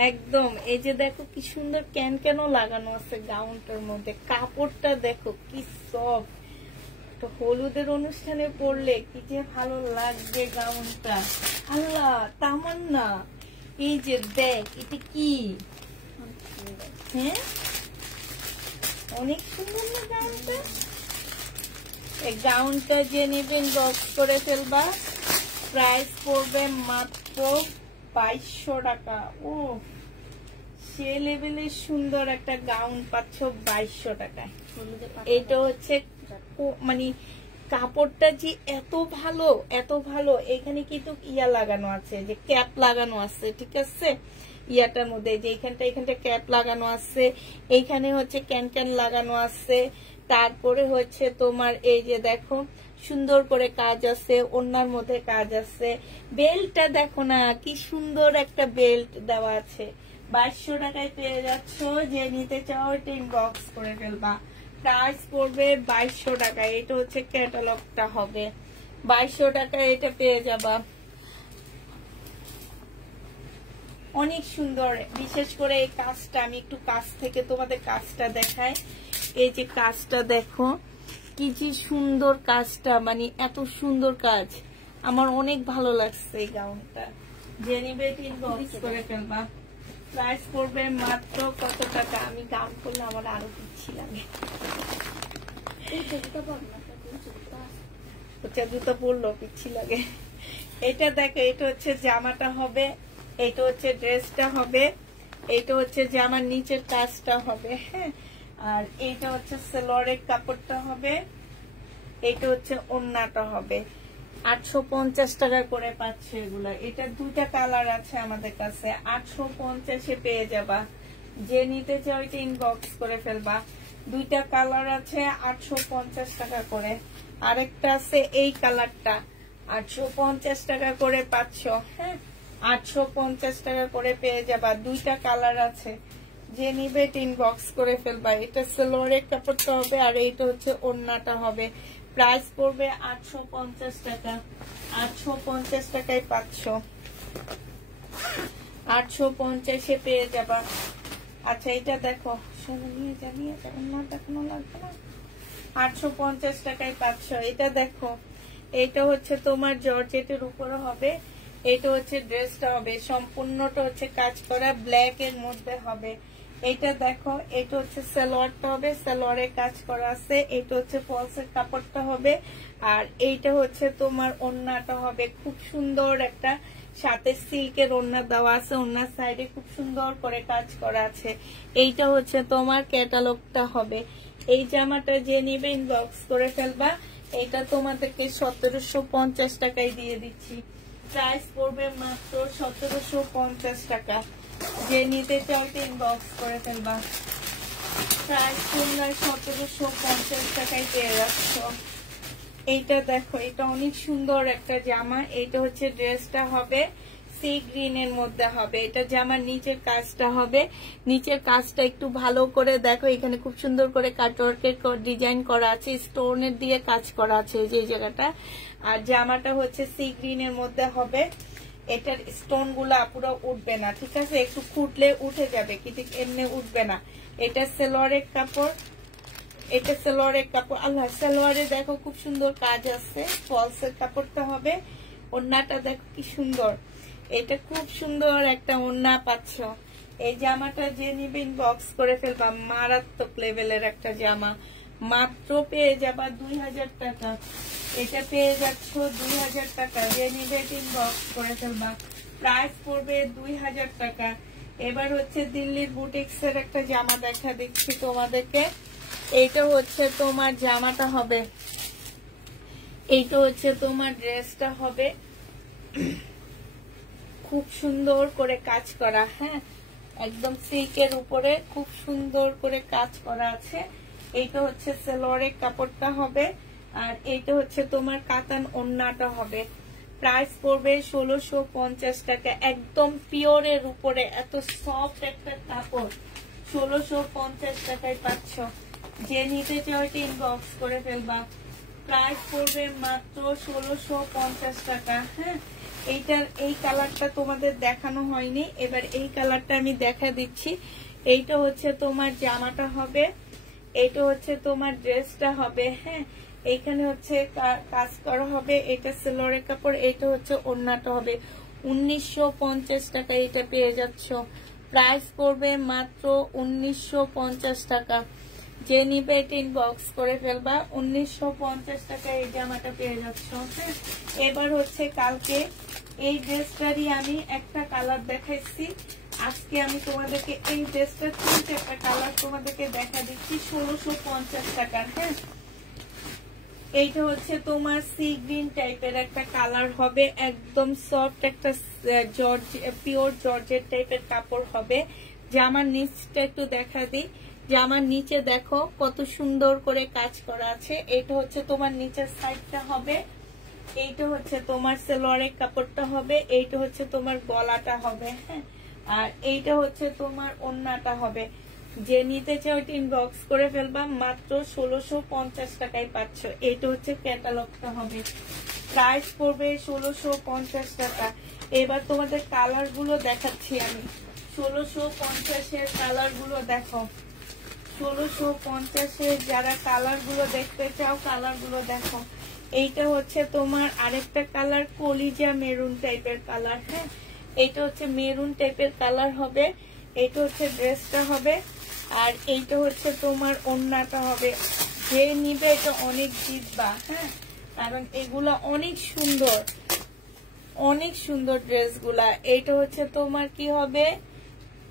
একদম। এই যে দেখো কি সুন্দর ক্যান ক্যানও লাগানো আছে গাউনটার মধ্যে। কাপড়টা দেখো কি সফট, তো হলুদের অনুষ্ঠানে পরলে কি যে ভালো লাগবে গাউনটা। আল্লাহ, তামান্না এই যে দেখ, এটা কি? হ্যাঁ, অনেক সুন্দর না গাউনটা? এই গাউনটা যে নেবেন বক্স করে ফেলবা। প্রাইস পড়বে মাত্র 2200 টাকা। ও, সে লেভেলের সুন্দর একটা গাউন পাচ্ছ 2200 টাকায়। এটা হচ্ছে মানে কাপড়টা যে এত ভালো, এত ভালো। এখানে কিন্তু ইয়া লাগানো আছে, যে ক্যাপ লাগানো আছে, ঠিক আছে? ইয়াটার মধ্যে যে এখানটা ক্যাপ লাগানো আছে, এইখানে হচ্ছে ক্যান ক্যান লাগানো আছে। তারপরে হচ্ছে তোমার এই যে দেখো সুন্দর করে কাজ আছে, ওড়নার মধ্যে কাজ আছে। বেল্টটা দেখো না কি সুন্দর একটা বেল্ট দেওয়া আছে। 2200 টাকায় পেয়ে যাচ্ছ। যে নিতে চাও এটা ইনবক্স করে ফেলবা। প্রাইস পড়বে 2200 টাকা। এটা হচ্ছে ক্যাটালগটা হবে। 2200 টাকায় এটা পেয়ে যাবা। অনেক সুন্দর। বিশেষ করে এই কাজটা আমি একটু কাছ থেকে তোমাদের কাজটা দেখাই। এই যে কাজটা দেখো কি যে সুন্দর কাজটা, মানে এত সুন্দর কাজ, আমার অনেক ভালো লাগছে এই গাউনটা। যে নিবে ইনবক্স করে ফেলবা। প্রাইস পড়বে মাত্র কত টাকা? আমি গাউন করলে আমার আরো পিচ্ছি লাগে। জুতো পরলো পিচ্ছি লাগে। এটা দেখো, এটা হচ্ছে জামাটা হবে, এটা হচ্ছে ড্রেসটা হবে, এটা হচ্ছে জামার নিচের কাজটা হবে, হ্যাঁ। আর এইটা হচ্ছে সালোয়ারের কাপড়টা হবে, এটা হচ্ছে ওড়নাটা হবে। 850 টাকা করে পাচ্ছে এগুলা। এটা দুইটা কালার আছে আমাদের কাছে, 850-এ পেয়ে যাবা। যে নিতে চাও এটা ইনবক্স করে ফেলবা। দুইটা কালার আছে 850 টাকা করে। আরেকটা আছে এই কালারটা, 850 টাকা করে পাচ্ছ, হ্যাঁ। 850 টাকা করে পেয়ে যাবা। দুইটা কালার আছে, যে নিবে ইনবক্স করে ফেলবা। এটা সালোয়ারের কাপড়টা হবে আর এইটা হচ্ছে ওড়নাটা হবে। প্রাইস পড়বে 850 টাকা। 850 টাকায় পাচ্ছ, 850-এ পেয়ে যাবা। আচ্ছা এটা দেখো, নিয়ে যা না দেখানো লাগবে না। 850 টাকায় পাচ্ছ। এটা দেখো, এটা হচ্ছে তোমার জর্জেটের উপরে হবে, এটা হচ্ছে ড্রেসটা হবে, সম্পূর্ণটা হচ্ছে কাজ করা ব্ল্যাক এর মধ্যে হবে। এটা দেখো, এটা হচ্ছে সালোয়ারটা হবে, সালোয়ারের কাজ করা আছে, এটা হচ্ছে ফলসের কাপড়টা হবে, আর এইটা হচ্ছে তোমার ওড়নাটা হবে। খুব সুন্দর একটা সাথে সিল্কের ওড়না দেওয়া আছে, ওড়নার সাইডে খুব সুন্দর করে কাজ করা আছে। এইটা হচ্ছে তোমার ক্যাটালগটা হবে। এই জামাটা যে নিবে ইনবক্স করে ফেলবা। এটা তোমাদেরকে 1750 টাকায় দিয়ে দিচ্ছি। প্রাইস পড়বে মাত্র 1750 টাকা। যে নিতে চাও ইনবক্স করে ফেলবা। প্রাইস তোমরা 1750 টাকায় পেয়ে যাচ্ছ। এইটা দেখো, এটা অনেক সুন্দর একটা জামা। এইটা হচ্ছে ড্রেসটা হবে, সি গ্রিন এর মধ্যে হবে। এটা জামার নিচের কাজটা হবে। নিচের কাজটা একটু ভালো করে দেখো, এখানে খুব সুন্দর করে কাটওয়ার্কের ডিজাইন করা আছে, স্টোনের দিয়ে কাজ করা আছে যে জায়গাটা। আর জামাটা হচ্ছে সি গ্রিন এর মধ্যে হবে। এটার স্টোন গুলা পুরো উঠবে না, ঠিক আছে, একটু ফুটলে উঠে যাবে কিন্তু এমনি উঠবে না। এটা সালোয়ারের কাপড়, এটা সালোয়ারের কাপড়। আল্লাহ, সালোয়ারে দেখো খুব সুন্দর কাজ আছে, ফলসের কাপড়টা হবে। ওড়নাটা দেখো কি সুন্দর, এটা খুব সুন্দর একটা ওড়না পাচ্ছ। এই জামাটা যে নিবে ইনবক্স করে ফেলবা। মারাত্মক লেভেলের একটা জামা, মাত্র পেয়ে যাবা 2000 টাকা। এটা পেয়ে যাচ্ছ 2000 টাকা। যে নিবে ইনবক্স করে ফেলবা। প্রাইস পড়বে 2000 টাকা। এবার হচ্ছে দিল্লির বুটিক্স এর একটা জামা দেখা দিচ্ছি তোমাদেরকে। এইটা হচ্ছে তোমার জামাটা হবে, এইটা হচ্ছে তোমার ড্রেসটা হবে। খুব সুন্দর করে কাজ করা, হ্যাঁ, একদম সিল্কের উপরে খুব সুন্দর করে কাজ করা আছে। এইটা হচ্ছে সালোয়ারের কাপড়টা হবে, আর এইটা হচ্ছে তোমার কাতান ওড়নাটা হবে। প্রাইস পড়বে 1650 টাকা। একদম পিওরের উপরে এত সফট একটা কাপড় 1650 টাকায় পাচ্ছ। যে নিতে চাও ইনবক্স করে ফেলবা। প্রাইস পড়বে মাত্র 1650 টাকা, হ্যাঁ। এইটার এই কালারটা তোমাদের দেখানো হয়নি, এবার এই কালারটা আমি দেখা দিচ্ছি। এইটা হচ্ছে তোমার জামাটা হবে, এইটা হচ্ছে তোমার ড্রেসটা হবে, হ্যাঁ। এইখানে হচ্ছে কাজ করা হবে, এটা সালোয়ারের কাপড়, এটা হচ্ছে ওড়নাটা হবে। 1950 টাকা এটা পেয়ে যাচ্ছ। প্রাইস পড়বে মাত্র 1950 টাকা। যে নিবে এটা ইনবক্স করে ফেলবা। 1950 টাকা এই জামাটা পেয়ে যাচ্ছ, হ্যাঁ। এবার হচ্ছে কালকে এই ড্রেসটারই আমি একটা কালার দেখাইছি, আজকে আমি তোমাদেরকে এই ড্রেসটার 3টা কালার তোমাদেরকে দেখা দিচ্ছি 1650 টাকার, হ্যাঁ। এইটা হচ্ছে তোমার সি গ্রিন টাইপের একটা কালার হবে, একদম সফট একটা পিওর জর্জেট টাইপের কাপড় হবে। জামার নিচটা একটু দেখা দিই। জামার নিচে দেখো কত সুন্দর করে কাজ করা আছে। এটা হচ্ছে তোমার নিচের সাইডটা হবে, এইটা হচ্ছে তোমার সালোয়ারের কাপড়টা হবে, এইটা হচ্ছে তোমার গলাটা হবে, হ্যাঁ। আর এইটা হচ্ছে তোমার ওড়নাটা হবে। যে নিতে চাও ওইটা ইনবক্স করে ফেলবা, মাত্র 1650 টাকায় পাচ্ছ। এটা হচ্ছে ক্যাটালগটা হবে, প্রাইস পড়বে 1650 টাকা। এবার তোমাদের কালার গুলো দেখাচ্ছি আমি, 1650 কালার গুলো দেখো। 1650 যারা কালার গুলো দেখতে চাও কালার গুলো দেখো। এইটা হচ্ছে তোমার আরেকটা কালার কলিজা মেরুন টাইপের কালার। হ্যাঁ, এইটা হচ্ছে মেরুন টাইপের কালার হবে। এইটা হচ্ছে ড্রেসটা হবে, আর এইটা হচ্ছে তোমার ওড়নাটা হবে। যে নিবে এটা অনেক জিতবা। হ্যাঁ, কারণ এগুলা অনেক সুন্দর, অনেক সুন্দর ড্রেসগুলা। এইটা হচ্ছে তোমার কি হবে,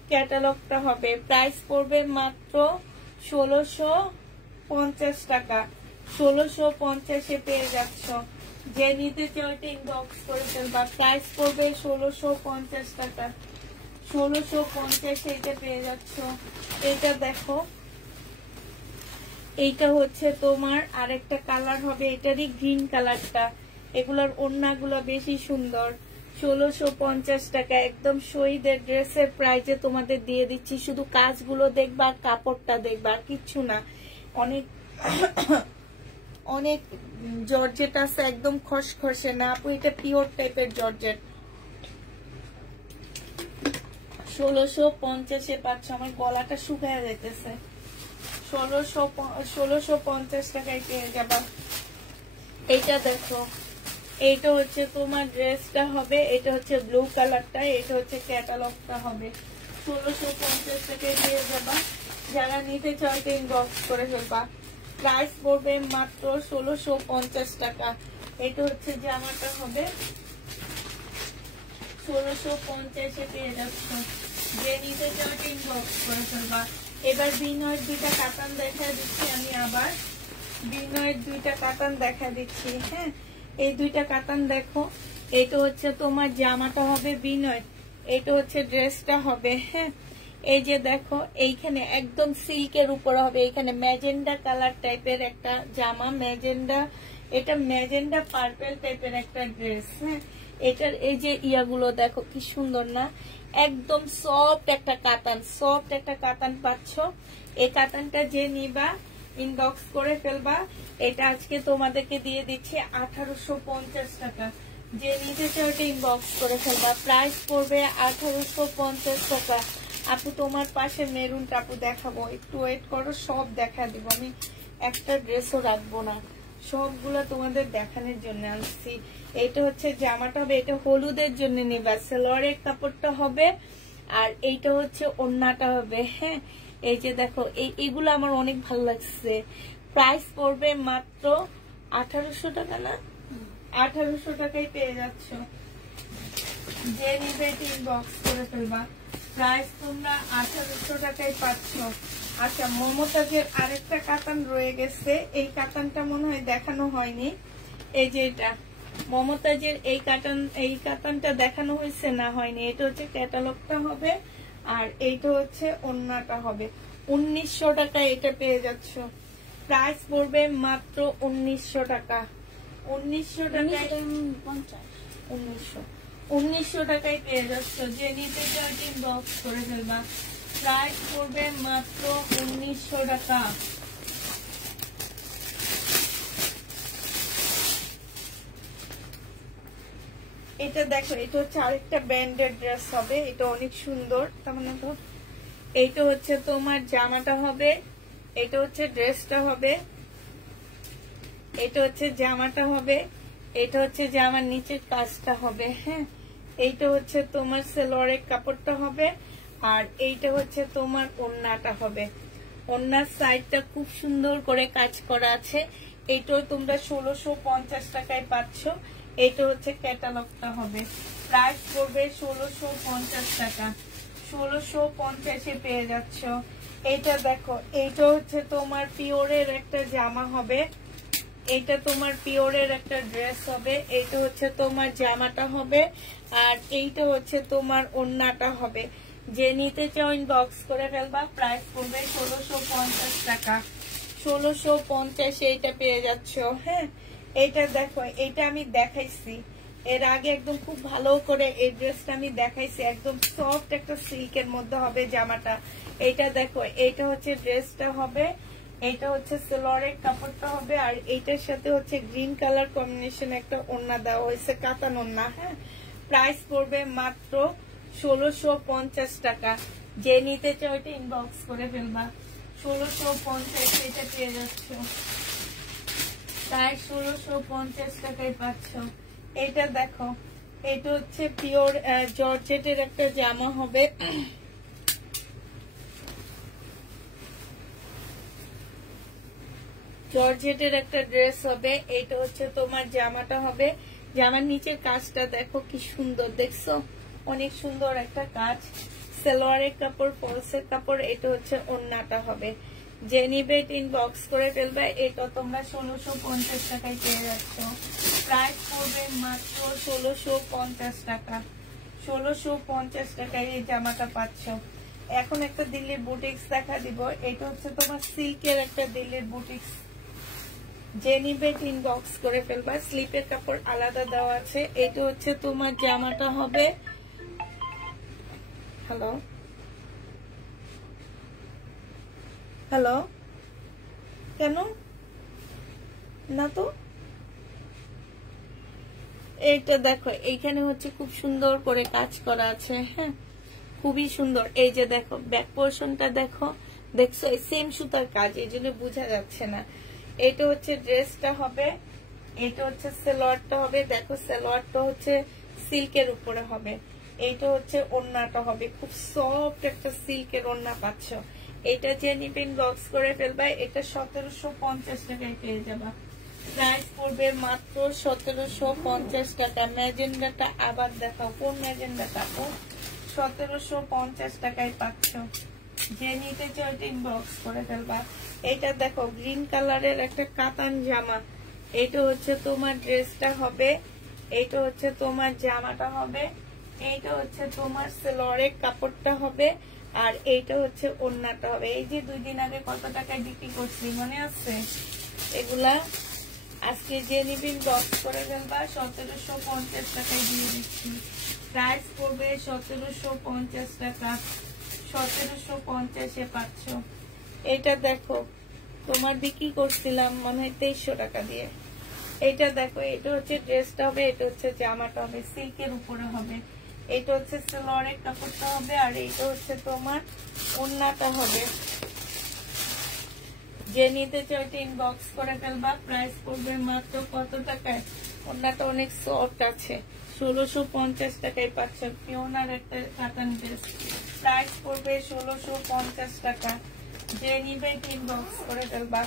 ক্যাটালগটা হবে। প্রাইস পড়বে মাত্র 1650 টাকা। 1650 পেয়ে যাচ্ছ। যে নিতে চাও এটা ইনবক্স করে ফেলবা। প্রাইস পড়বে 1650 টাকা। 1650 এটা পেয়ে যাচ্ছ। এটা দেখো, এইটা হচ্ছে তোমার আরেকটা কালার হবে, এটারই গ্রিন কালারটা। এগুলোর ওড়নাগুলো বেশি সুন্দর। 1650 টাকা একদম শহীদের ড্রেসের প্রাইজে তোমাদের দিয়ে দিচ্ছি। শুধু কাজগুলো দেখবা, কাপড়টা দেখবা, আর কিচ্ছু না। অনেক অনেক জর্জেট আছে, একদম খসখসে না আপু, এটা পিওর টাইপের জর্জেট। 1650 পাচ্ছ। আমার গলাটা শুকায় যাইতেছে। 1650 টাকায় পেয়ে যাবা। এইটা দেখো, এইটা হচ্ছে তোমার ড্রেসটা হবে। এটা হচ্ছে ব্লু কালারটা, এটা হচ্ছে ক্যাটালগটা হবে। 1650 টাকায় পেয়ে যাবা। যারা নিতে চাও এটা ইনবক্স করে ফেলবা। প্রাইস পড়বে মাত্র 1650 টাকা। এটা হচ্ছে জামাটা হবে, 1650 পেয়ে যাচ্ছ। যে নিতে চাও এটা ইনবক্স করে ফেলবা। এবার বিনয়ের দুইটা কাতান দেখা দিচ্ছি আমি, আবার বিনয়ের দুইটা কাতান দেখা দিচ্ছি। হ্যাঁ, এই দুইটা কাতান দেখো। এটা হচ্ছে তোমার জামাটা হবে বিনয়, এটা হচ্ছে ড্রেসটা হবে। হ্যাঁ, এই যে দেখো, এইখানে একদম সিল্কের উপর হবে। এখানে ম্যাজেন্ডা কালার টাইপের একটা জামা, ম্যাজেন্ডা, এটা ম্যাজেন্ডা পার্পেল টাইপের একটা ড্রেস। হ্যাঁ, এটার এই যে ইয়াগুলো দেখো কি সুন্দর না, একদম সফট একটা কাতান, সফট একটা কাতান পাচ্ছ। এই কাতানটা যে নিবা ইনবক্স করে ফেলবা। এটা আজকে তোমাদেরকে দিয়ে দিচ্ছি 1850 টাকা। যে নিতে চাও এটা ইনবক্স করে ফেলবা। প্রাইস পড়বে 1850 টাকা। আপু তোমার পাশে মেরুনটা আপু দেখাবো, একটু ওয়েট করো, সব দেখা দিব আমি, একটা ড্রেসও রাখবো না, সবগুলো তোমাদের দেখানোর জন্য আনছি। এটা হচ্ছে জামাটা হবে, এটা হলুদের জন্য নিবা। সালোয়ারের কাপড়টা হবে, আর এইটা হচ্ছে ওড়নাটা হবে। হ্যাঁ, এই যে দেখো, এইগুলো আমার অনেক ভালো লাগছে। প্রাইস পড়বে মাত্র 1800 টাকা না, 1800 টাকায় পেয়ে যাচ্ছ। যে নিবে এটা ইনবক্স করে ফেলবা। প্রাইস তোমরা 1800 টাকায় পাচ্ছ। আচ্ছা, মমতাজের আরেকটা কাতান রয়ে গেছে, এই কাতানটা মনে হয় দেখানো হয়নি। এই যে এটা মমতাজের এই কাতানটা দেখানো হয়েছে না, হয়নি। এটা হচ্ছে ক্যাটালগটা হবে, আর এইটা হচ্ছে ওড়নাটা হবে। 1900 টাকায় এটা পেয়ে যাচ্ছ। প্রাইস পড়বে মাত্র 1900 টাকা। 1900 টাকায় 1900 টাকায় পেয়ে যাচ্ছ। যে নিতে চাও ইনবক্স করে ফেলবা। প্রাইস পড়বে মাত্র 1900 টাকা। এটা দেখো, এটা হচ্ছে আরেকটা ব্র্যান্ডেড ড্রেস হবে, এটা অনেক সুন্দর। তার মানে তো এইটা হচ্ছে তোমার জামাটা হবে, এটা হচ্ছে ড্রেসটা হবে, এটা হচ্ছে জামাটা হবে, এটা হচ্ছে জামার নিচের কাজটা হবে। হ্যাঁ, এইটা হচ্ছে তোমার সালোয়ারের কাপড়টা হবে, আর এইটা হচ্ছে তোমার ওড়নাটা হবে। ওড়নার সাইডটা খুব সুন্দর করে কাজ করা আছে। এইটাও তোমরা 1650 টাকায় পাচ্ছ। এইটা হচ্ছে ক্যাটালগটা হবে। প্রাইস পড়বে 1650 টাকা। 1650 পেয়ে যাচ্ছ। এইটা দেখো, এইটা হচ্ছে তোমার পিওরের একটা জামা হবে, এইটা তোমার পিওরের একটা ড্রেস হবে, এইটা হচ্ছে তোমার জামাটা হবে, আর এইটা হচ্ছে তোমার ওড়নাটা হবে। যে নিতে চাও ইনবক্স করে ফেলবা। প্রাইস পড়বে 1650 টাকা। 1650 এইটা পেয়ে যাচ্ছ। হ্যাঁ, এইটা দেখো, এইটা আমি দেখাইছি, এর আগে একদম খুব ভালো করে এই ড্রেসটা আমি দেখাইছি, একদম সফট একটা সিল্কের মধ্যে হবে জামাটা। এইটা দেখো, এইটা হচ্ছে ড্রেসটা হবে, এইটা হচ্ছে সালোয়ারের কাপড়টা হবে, আর এইটার সাথে হচ্ছে গ্রিন কালার কম্বিনেশন একটা ওড়না দেওয়া হয়েছে, কাতান ওড়না। হ্যাঁ, প্রাইস পড়বে মাত্র 1650 টাকা। যে নিতে চাও এটা ইনবক্স করে ফেলবা। 1650 এটা পেয়ে যাচ্ছ, তাই 1650 টাকায় পাচ্ছ। এটা দেখো, এটা হচ্ছে পিওর জর্জেটের একটা জামা হবে, জর্জেটের একটা ড্রেস হবে। এটা হচ্ছে তোমার জামাটা হবে, জামার নিচের কাজটা দেখো কি সুন্দর, দেখছো অনেক সুন্দর একটা কাজ। সালোয়ারের কাপড়, ফলসের কাপড়। এটা হচ্ছে ওড়নাটা হবে। যে নিবে ইনবক্স করে ফেলবে। এটা তোমরা 1650 টাকায় পেয়ে যাচ্ছ। প্রাইস পড়বে মাত্র 1650 টাকা। 1650 টাকায় এই জামাটা পাচ্ছ। এখন একটা দিল্লির বুটিক্স দেখা দিব। এটা হচ্ছে তোমার সিল্কের একটা দিল্লির বুটিক্স। যে নিবে ইনবক্স করে ফেলবা। স্লিপের কাপড় আলাদা দেওয়া আছে। এটা হচ্ছে তোমার জামাটা হবে। হ্যালো হ্যালো, কেন না তো? এইটা দেখো, এইখানে হচ্ছে খুব সুন্দর করে কাজ করা আছে। হ্যাঁ, খুবই সুন্দর। এই যে দেখো ব্যাক পোর্শনটা দেখো, দেখছো সেম সুতার কাজ, এই জন্য বোঝা যাচ্ছে না। এটা হচ্ছে ড্রেসটা হবে, এটা হচ্ছে সালোয়ারটা হবে। দেখো সালোয়ারটা হচ্ছে সিল্কের উপরে হবে। এইটা হচ্ছে ওড়নাটা হবে, খুব সফট একটা সিল্কের ওড়না পাচ্ছ। এটা যে নিবেন বক্স করে ফেলবা। এটা 1750 টাকায় পেয়ে যাবা। প্রাইস পড়বে মাত্র 1750 টাকা। ম্যাজেন্ডাটা আবার দেখাও, কোন ম্যাজেন্ডাটা? 1750 টাকায় পাচ্ছ। যে নিতে চাও ইনবক্স করে ফেলবা। এটা দেখো গ্রিন কালারের একটা কাতান জামা। এটা হচ্ছে তোমার ড্রেসটা হবে, এটা হচ্ছে তোমার জামাটা হবে, এইটা হচ্ছে তোমার সালোয়ারের কাপড়টা হবে, আর এইটা হচ্ছে ওড়নাটা হবে। এই যে 2 দিন আগে কত টাকায় বিক্রি করছি মনে আছে? এগুলা আজকে যে নিবিন বক্স করে ফেলবা। 1750 টাকায় দিয়ে দিচ্ছি। প্রাইস পড়বে 1750 টাকা। 1750 পাচ্ছ। এটা দেখো, তোমার বিক্রি করছিলাম মনে হয় 2300 টাকা দিয়ে। এটা দেখো, এটা হচ্ছে ড্রেসটা হবে, এটা হচ্ছে জামাটা হবে, সিল্কের উপরে হবে। এটা হচ্ছে সালোয়ারের কাপড়টা হবে, আর এটা হচ্ছে তোমার ওড়নাটা হবে। যে নিতে চাও ইনবক্স করে ফেলবা। প্রাইস পড়বে মাত্র কত টাকায়? ওড়নাটা অনেক সফট আছে। 1650 টাকায় পাচ্ছ। পিওনার একটা কাতান ড্রেস। প্রাইস পড়বে 1650 টাকা। যে নিবে ইনবক্স করে ফেলবা।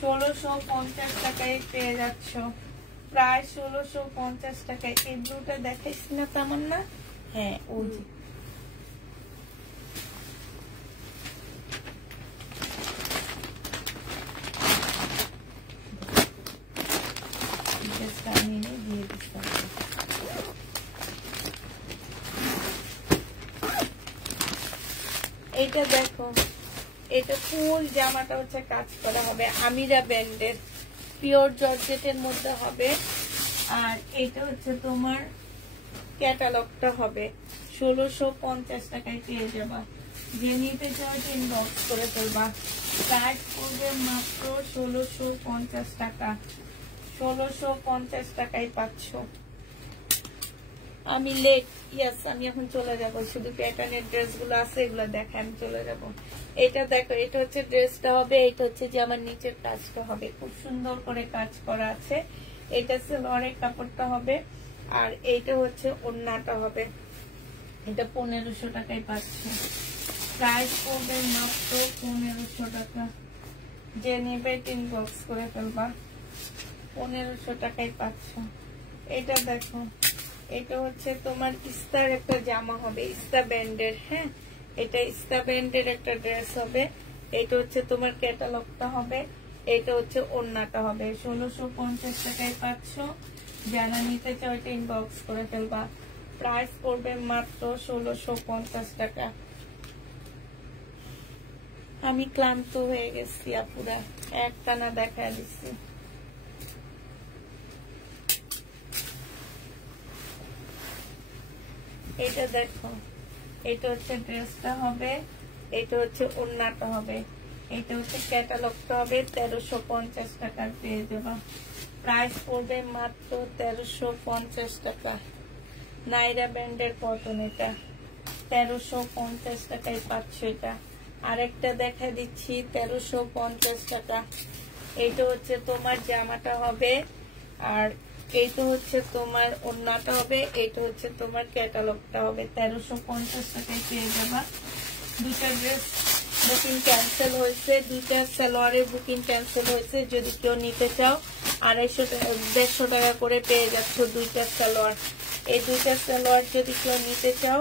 1650 টাকায় পেয়ে যাচ্ছ। প্রায় 1650 টাকায়। এই ব্লুটা দেখাইছি না তামান্না? হ্যাঁ, ওই যে এইটা দেখো, এটা ফুল জামাটা হচ্ছে কাজ করা হবে, আমিরা ব্র্যান্ডের পিওর জর্জেটের মধ্যে হবে। আর এটা হচ্ছে তোমার ক্যাটালগটা হবে। 1650 টাকায় পেয়ে যাবা। যে নিতে চাও ইনবক্স করে ফেলবা। প্রাইস পড়বে মাত্র 1650 টাকা। 1650 টাকায় পাচ্ছ। আমি লেট, ইয়াস আমি এখন চলে যাব। শুধু প্যাটার্নের ড্রেস গুলো আছে, এগুলো দেখে আমি চলে যাব। এটা দেখো, এটা হচ্ছে ড্রেসটা হবে, এটা হচ্ছে যে আমার নিচের কাজটা হবে, খুব সুন্দর করে কাজ করা আছে। এটা সালোয়ারের কাপড়টা হবে, আর এইটা হচ্ছে ওড়নাটা হবে। এটা 1500 টাকায় পাচ্ছ। প্রাইস পড়বে মাত্র 1500 টাকা। যে নেবে ইনবক্স করে ফেলবা। 1500 টাকায় পাচ্ছ। এটা দেখো, এটা হচ্ছে তোমার ইস্তার একটা জামা হবে, ইস্তা ব্যান্ডের। হ্যাঁ, এটা ইস্তা ব্যান্ডের একটা ড্রেস হবে। এটা হচ্ছে তোমার ক্যাটালগটা হবে, এটা হচ্ছে ওড়নাটা হবে। 1650 টাকায় পাচ্ছ। যারা নিতে চাও এটা ইনবক্স করে ফেলবা। প্রাইস পড়বে মাত্র 1650 টাকা। আমি ক্লান্ত হয়ে গেছি আপুরা, একটানা দেখা দিচ্ছি। এটা দেখো, এটা হচ্ছে ড্রেসটা হবে, এটা হচ্ছে ওড়নাটা হবে, এটা হচ্ছে ক্যাটালগটা হবে। 1350 টাকার পেয়ে যাবা। প্রাইস পড়বে মাত্র 1350 টাকা। নাইরা ব্র্যান্ডের কটন, এটা 1350 টাকায় পাচ্ছ। এটা আরেকটা দেখা দিচ্ছি 1350 টাকা। এইটা হচ্ছে তোমার জামাটা হবে, আর এইটা হচ্ছে তোমার ওড়নাটা হবে, এইটা হচ্ছে তোমার ক্যাটালগটা হবে। 1350 টাকায় পেয়ে যাবা। দুটা ড্রেস বুকিং ক্যান্সেল হয়েছে, দুইটা সালোয়ারের বুকিং ক্যান্সেল হয়েছে। যদি কেউ নিতে চাও 250 টাকা 150 টাকা করে পেয়ে যাচ্ছ দুইটা সালোয়ার। এই দুইটা সালোয়ার যদি কেউ নিতে চাও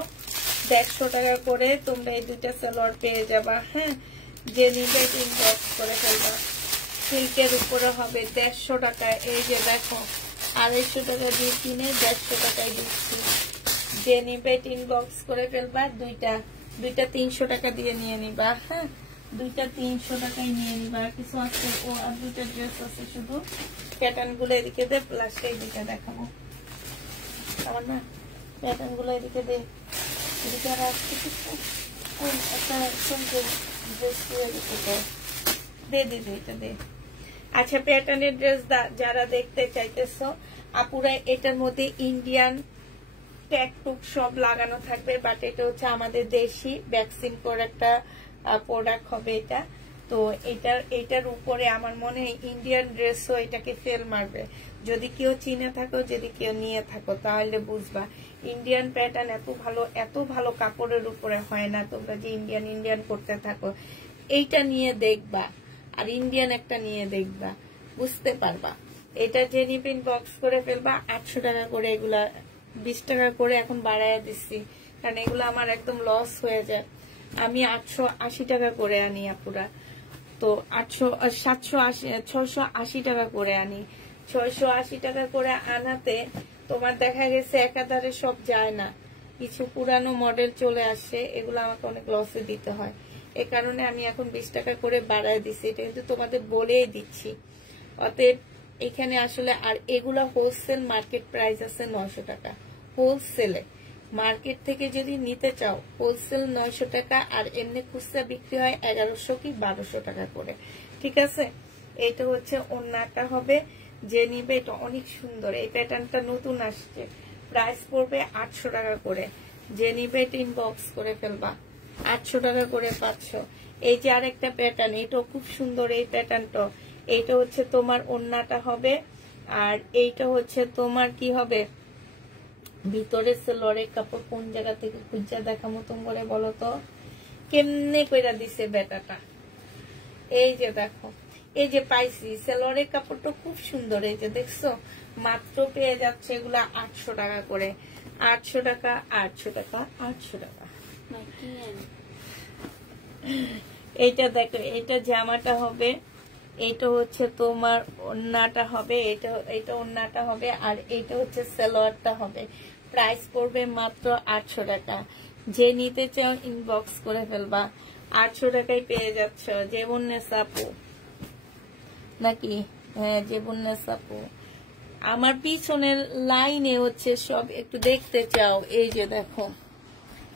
150 টাকা করে তোমরা এই দুইটা সালোয়ার পেয়ে যাবা। হ্যাঁ, যে নিবে ইনবক্স করে ফেলবা। সিল্কের উপরে হবে 150 টাকায়। এই যে দেখো 250 টাকা দিয়ে কিনে 150 টাকায় দিচ্ছি। যে নিবে ইনবক্স করে ফেলবা। দুইটা 300 টাকা দিয়ে নিয়ে নিবা। হ্যাঁ, দুইটা 300 টাকায় নিয়ে নিবা। কিছু আছে ও, আর দুইটা ড্রেস আছে, শুধু প্যাটার্ন গুলো এদিকে দে, প্লাস এইদিকে দেখাবো। আমার না প্যাটার্ন গুলো এদিকে দে, এদিকে আর একটা ড্রেস দে দে দে, এটা দে। আচ্ছা, প্যাটার্নের ড্রেস যারা দেখতে চাইতেছো আপুরা, এটার মধ্যে ইন্ডিয়ান ট্যাগ টুক সব লাগানো থাকবে, বাট এটা হচ্ছে আমাদের দেশি ভ্যাকসিন করে একটা প্রোডাক্ট হবে এটা। তো এটার উপরে আমার মনে হয় ইন্ডিয়ান ড্রেসও এটাকে ফেল মারবে। যদি কেউ চিনে থাকো, যদি কেউ নিয়ে থাকো, তাহলে বুঝবা ইন্ডিয়ান প্যাটার্ন এত ভালো কাপড়ের উপরে হয় না। তোমরা যে ইন্ডিয়ান করতে থাকো, এইটা নিয়ে দেখবা আর ইন্ডিয়ান একটা নিয়ে দেখবা, বুঝতে পারবা। এটা যে নিপিন বক্স করে ফেলবা। 800 টাকা করে, এগুলা 20 টাকা করে এখন বাড়াইয়া দিচ্ছি, কারণ এগুলো আমার একদম লস হয়ে যায়। আমি 880 টাকা করে আনি আপুরা। তো 680 টাকা করে আনি। 680 টাকা করে আনাতে তোমার দেখা গেছে একাধারে সব যায় না, কিছু পুরানো মডেল চলে আসে, এগুলো আমাকে অনেক লসে দিতে হয়। এ কারণে আমি এখন 20 টাকা করে বাড়ায় দিচ্ছি। এটা কিন্তু তোমাদের বলেই দিচ্ছি। অতএব এখানে আসলে, আর এগুলা হোলসেল মার্কেট প্রাইস আছে 900 টাকা হোলসেলে। মার্কেট থেকে যদি নিতে চাও হোলসেল 900 টাকা, আর এমনি খুচরা বিক্রি হয় 1100 কি 1200 টাকা করে। ঠিক আছে, এটা হচ্ছে ওড়নাটা হবে। যে নিবে, এটা অনেক সুন্দর, এই প্যাটার্নটা নতুন আসছে। প্রাইস পড়বে 800 টাকা করে। যে নিবে এটা ইনবক্স করে ফেলবা। 800 টাকা করে পাচ্ছ। এই যে আরেকটা প্যাটার্ন, এটাও খুব সুন্দর এই প্যাটার্নটা। এইটা হচ্ছে তোমার ওড়নাটা হবে, আর এইটা হচ্ছে তোমার কি হবে, ভিতরে সেলোয়ারের কাপড়। কোন জায়গা থেকে খুঁজা দেখা মতন করে বলো তো, কেমনে কইরা দিছে বেটাটা। এই যে দেখো, এই যে পাইছি সেলোয়ারের কাপড়টা খুব সুন্দর। এই যে দেখছো, মাত্র পেয়ে যাচ্ছে এগুলা 800 টাকা করে। 800 টাকা 800 টাকা 800 টাকা। এইটা দেখো, এটা জামাটা হবে, এইটা হচ্ছে তোমার ওড়নাটা হবে, এটা ওড়নাটা হবে, আর এইটা হচ্ছে সালোয়ারটা হবে। প্রাইস পড়বে মাত্র 800 টাকা। যে নিতে চাও ইনবক্স করে ফেলবা। 800 টাকায় পেয়ে যাচ্ছ। জেবুন্নেসা আপু নাকি? হ্যাঁ, জেবুন্নেসা আপু। আমার পিছনের লাইনে হচ্ছে সব একটু দেখতে চাও। এই যে দেখো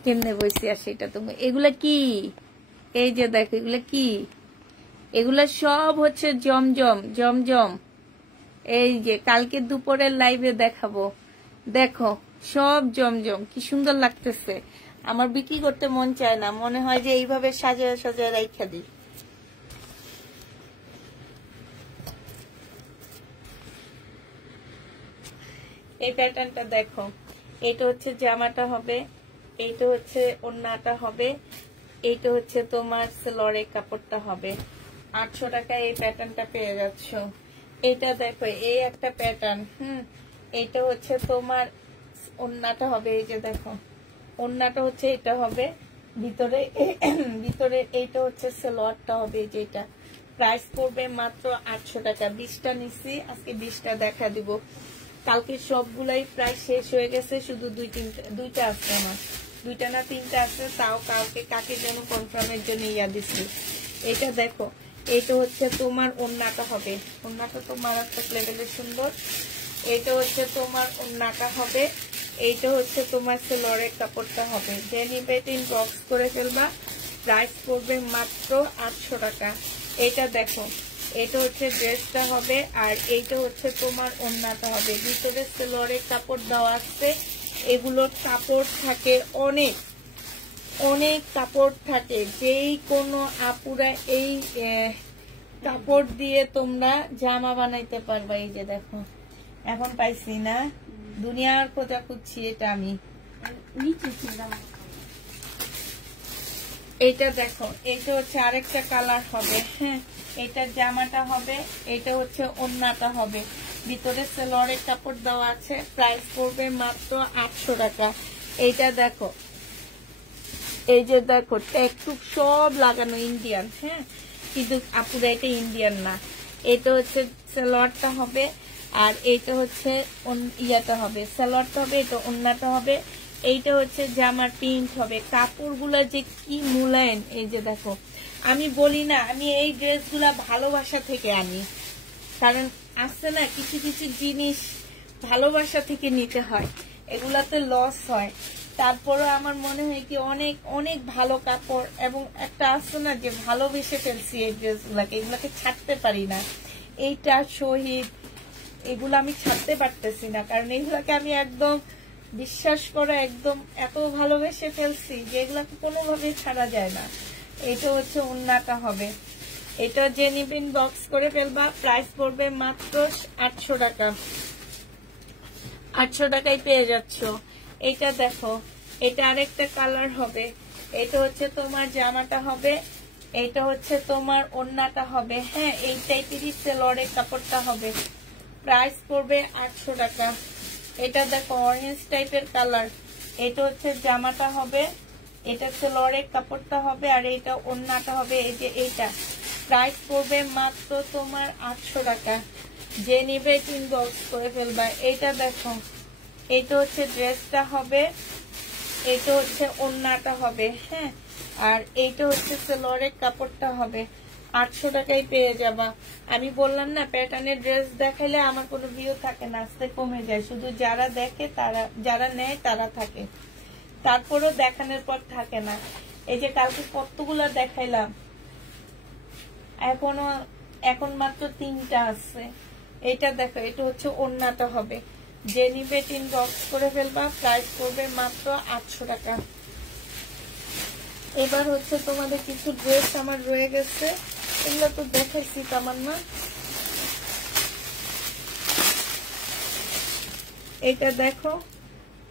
কেমনে বসে আসে, এটা তুমি এগুলা কি? এই যে দেখো এগুলা কি? এগুলা সব হচ্ছে জমজম। এই যে কালকে দুপুরের লাইভে দেখাবো, দেখো সব জমজম, কি সুন্দর লাগতেছে। আমার বিক্রি করতে মন চায় না, মনে হয় যে এইভাবে সাজায় সাজায় রাইখা দিই। এই প্যাটার্নটা দেখো, এটা হচ্ছে জামাটা হবে, এইটা হচ্ছে ওড়নাটা হবে, এইটা হচ্ছে তোমার সেলোয়ারের কাপড়টা হবে। 800 টাকায় এই প্যাটার্নটা পেয়ে যাচ্ছ। এটা দেখো, এই একটা প্যাটার্ন। এইটা হচ্ছে তোমার ওড়নাটা হবে। এই যে দেখো, ওড়নাটা হচ্ছে এটা হবে, ভিতরে এইটা হচ্ছে সেলোয়ারটা হবে। যেটা প্রাইস পড়বে মাত্র 800 টাকা। 20টা নিচ্ছি আজকে, 20টা দেখা দিব। কালকে সবগুলাই প্রায় শেষ হয়ে গেছে, শুধু দুইটা আছে আমার, 2টা না 3টা আছে। তাও কাকে যেন কনফার্মের জন্য ইয়া দিচ্ছি। এটা দেখো, এইটা হচ্ছে তোমার ওড়নাটা হবে, ওড়নাটা তো মারাত্মক লেভেলের সুন্দর। এটা হচ্ছে তোমার ওড়নাটা হবে, এইটা হচ্ছে তোমার সেলোয়ারের কাপড়টা হবে, যে নিবে ইনবক্স করে ফেলবা। প্রাইস পড়বে মাত্র 800 টাকা। এটা দেখো, এটা হচ্ছে ড্রেসটা হবে, আর এইটা হচ্ছে তোমার ওড়নাটা হবে। ভিতরে সেলোয়ারের কাপড় দেওয়া আছে। এগুলোর কাপড় থাকে অনেক অনেক কাপড় থাকে, যেই কোনো আপুরা এই কাপড় দিয়ে তোমরা জামা বানাইতে পারবা। এই যে দেখো, এখন পাইছি না, দুনিয়ার খোঁজা খুঁজছি, এটা আমি এইটা দেখো, এইটা হচ্ছে আরেকটা কালার হবে। হ্যাঁ, এটা জামাটা হবে, এটা হচ্ছে ওড়নাটা হবে। ভিতরে সেলোয়ারের কাপড় দেওয়া আছে। প্রাইস পড়বে মাত্র 800 টাকা। এইটা দেখো, এই যে দেখো ট্যাগটুক সব লাগানো ইন্ডিয়ান। হ্যাঁ, কিন্তু আপুরা এটা ইন্ডিয়ান না। এটা হচ্ছে সালোয়ারটা হবে, আর এইটা হচ্ছে ইয়াটা হবে, সালোয়ারটা হবে, এটা ওড়নাটা হবে। এইটা হচ্ছে জামার প্রিন্ট হবে। কাপড়গুলা যে কি মূল্যায়ন, এই যে দেখো। আমি বলি না, আমি এই ড্রেসগুলা ভালোবাসা থেকে আনি, কারণ আসছে না কিছু কিছু জিনিস ভালোবাসা থেকে নিতে হয়, এগুলাতে লস হয়। তারপরে আমার মনে হয় কি অনেক অনেক ভালো কাপড়, এবং একটা আসছে না যে ভালোবেসে ফেলছি এই ড্রেসগুলাকে, এগুলাকে ছাড়তে পারি না। এইটা শহীদ, এগুলো আমি ছাড়তে পারতেছি না, কারণ এগুলাকে আমি একদম বিশ্বাস করে একদম এত ভালোবেসে ফেলছি যে এগুলাকে কোনোভাবেই ছাড়া যায় না। এটা হচ্ছে ওড়নাটা হবে। এটা যে নিবেন বক্স করে ফেলবা। প্রাইস পড়বে মাত্র 800 টাকা। 800 টাকায় পেয়ে যাচ্ছ। এটা দেখো, এটা আরেকটা কালার হবে। এটা হচ্ছে তোমার জামাটা হবে, এটা হচ্ছে তোমার ওড়নাটা হবে। হ্যাঁ, এই টাইপেরই সেলোয়ারের কাপড়টা হবে। প্রাইস পড়বে 800 টাকা। এটা দেখো অরেঞ্জ টাইপের কালার। এটা হচ্ছে জামাটা হবে, এটা সেলোয়ারের কাপড়টা হবে, আর এটা ওড়নাটা হবে। এই যে এইটা প্রাইস পড়বে মাত্র তোমার 800 টাকা। যে নিবে ইনবক্স করে ফেলবা। এটা দেখো, এটা হচ্ছে ড্রেসটা হবে, এটা হচ্ছে ওড়নাটা হবে। হ্যাঁ, আর এইটা হচ্ছে সেলোয়ারের কাপড়টা হবে। 800 টাকায় পেয়ে যাবা। আমি বললাম না, প্যাটার্নের ড্রেস দেখাইলে আমার কোনো ভিউ থাকে না, আস্তে কমে যায়। শুধু যারা দেখে তারা, যারা নেয় তারা থাকে, তারপরও দেখানোর পর থাকে না। এই যে কালকে কতগুলা দেখাইলাম, এখন মাত্র 3টা আছে। এটা দেখো, এটা হচ্ছে ওড়নাটা হবে। যে নিবে ইনবক্স করে ফেলবা। প্রাইস করবে মাত্র 800 টাকা। এবার হচ্ছে তোমাদের কিছু ড্রেস আমার রয়ে গেছে, এগুলো তো দেখাইছি তামান্না। এটা দেখো,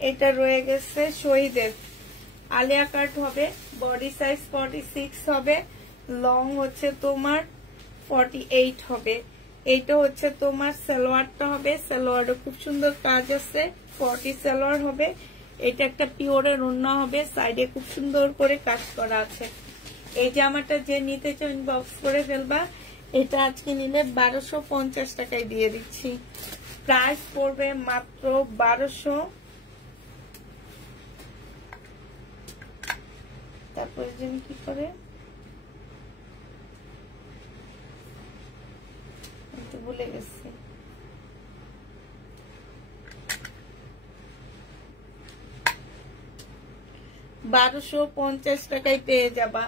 এটা রয়ে গেছে শহীদের আলিয়া কাট হবে, বডি সাইজ 46 হবে, লং হচ্ছে তোমার 48 হবে। এইটা হচ্ছে তোমার সালোয়ারটা হবে, সালোয়ারও খুব সুন্দর কাজ আছে, 40 সালোয়ার হবে। এটা একটা পিওরের ওড়না হবে, সাইডে খুব সুন্দর করে কাজ করা আছে। এই জামাটা যে নিতে চাও ইনবক্স করে ফেলবা। এটা আজকে নিলে 1250 টাকায় দিয়ে দিচ্ছি। প্রাইস পড়বে মাত্র 1200। তারপরে যেন কি করে ভুলে গেছি। $1250 টাকায় পেয়ে যাবা।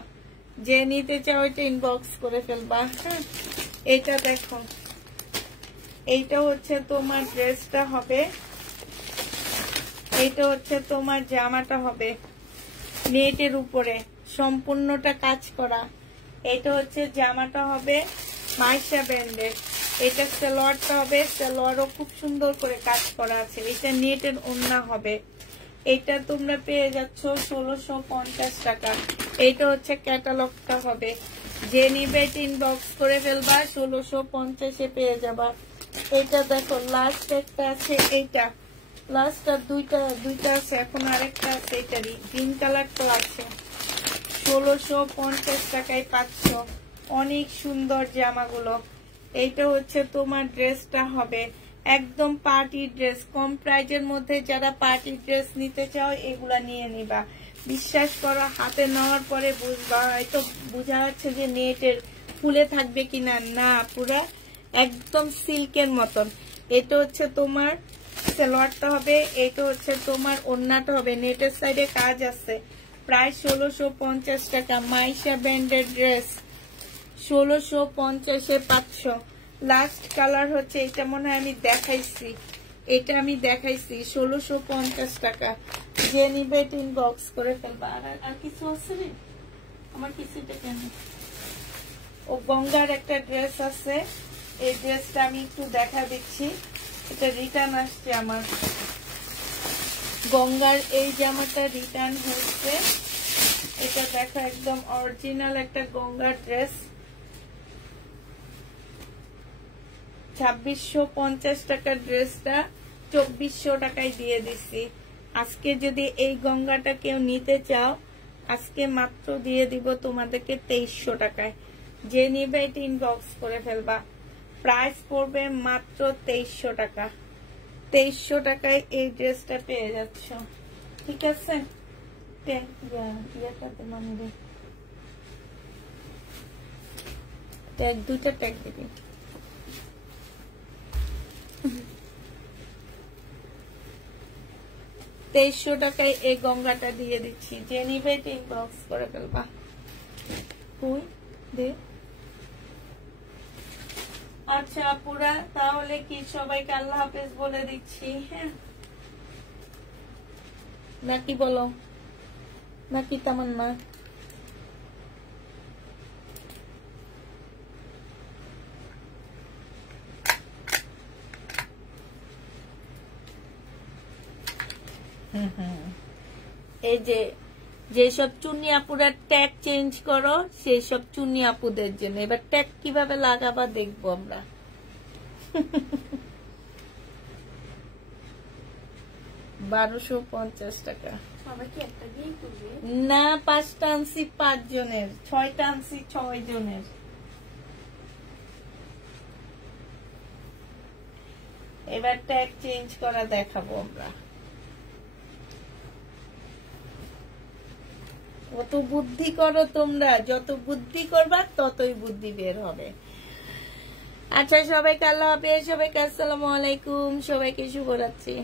যে নিতে চাও এটা ইনবক্স করে ফেলবা। হ্যাঁ, এটা দেখো, এইটা হচ্ছে তোমার ড্রেসটা হবে, এইটা হচ্ছে তোমার জামাটা হবে, নেটের উপরে সম্পূর্ণটা কাজ করা। এটা হচ্ছে জামাটা হবে মাইশা ব্র্যান্ডের। এটা সালোয়ারটা হবে, সালোয়ারও খুব সুন্দর করে কাজ করা আছে। এটা নেটের ওড়না হবে। এটা তোমরা পেয়ে যাচ্ছ 1650 টাকা। এইটা হচ্ছে ক্যাটালগটা হবে। যে নিবে ইনবক্স করে ফেলবা, 1650-এ পেয়ে যাবা। এটা দেখো, লাস্ট একটা আছে, এইটা লাস্ট আর দুইটা আছে, এখন আরেকটা আছে, এটারই গ্রিন কালারটা আছে। 1650 টাকায় পাচ্ছ। অনেক সুন্দর জামাগুলো। এইটা হচ্ছে তোমার ড্রেসটা হবে, একদম পার্টি ড্রেস। কম প্রাইজের মধ্যে যারা পার্টি ড্রেস নিতে চাও এগুলা নিয়ে নিবা। বিশ্বাস করো, হাতে নেওয়ার পরে বুঝবা। হয়তো বোঝা যাচ্ছে যে নেটের ফুলে থাকবে কিনা, না, পুরা একদম সিল্কের মতন। এটা হচ্ছে তোমার সালোয়ারটা হবে, এইটা হচ্ছে তোমার ওড়নাটা হবে, নেটের সাইডে কাজ আছে। প্রায় 1650 টাকা। মাইশা ব্র্যান্ডের ড্রেস 1650-এ 500। লাস্ট কালার হচ্ছে এটা, মনে হয় আমি দেখাইছি, এটা আমি দেখাইছি 1650 টাকা। যে নিবে ইনবক্স করে ফেলবা। আর কিছু আছে রে আমার কিছুটা কেন। ও গঙ্গার একটা ড্রেস আছে, এই ড্রেসটা আমি একটু দেখা দিচ্ছি। এটা রিটার্ন আসছে আমার, গঙ্গার এই জামাটা রিটার্ন হয়েছে। এটা দেখো একদম অরিজিনাল একটা গঙ্গার ড্রেস। 2650 টাকার ড্রেসটা 2400 টাকায় দিয়ে দিচ্ছি। আজকে যদি এই গঙ্গাটা কেউ নিতে চাও, আজকে মাত্র দিয়ে দিব তোমাদেরকে 2300 টাকায়। যে নিবে এটা ইনবক্স করে ফেলবা। প্রাইস পড়বে মাত্র 2300 টাকা। 2300 টাকায় এই ড্রেসটা পেয়ে যাচ্ছ, ঠিক আছে? দুইটা ট্যাগ দিবি। 2300 টাকায় এই গঙ্গাটা দিয়ে দিচ্ছি। যে নিবে ইনবক্স করে ফেলবা। আচ্ছা পুরা, তাহলে কি সবাইকে আল্লাহ হাফেজ বলে দিচ্ছি? হ্যাঁ নাকি বলো, নাকি তামান্না? এই যে যেসব চুন্নি আপুরা ট্যাগ চেঞ্জ করো, সেই সব চুন্নি আপুদের জন্য। এবার ট্যাগ কিভাবে লাগাবা দেখবো আমরা। 1250 টাকা না, 5টা আনছি 5 জনের, 6টা আনছি 6 জনের। এবার ট্যাগ চেঞ্জ করা দেখাবো আমরা। কত বুদ্ধি করো তোমরা, যত বুদ্ধি করবা ততই বুদ্ধি বের হবে। আচ্ছা সবাইকে আল্লাহ হাফেজ, সবাইকে আসসালামু আলাইকুম, সবাইকে শুভরাত্রি।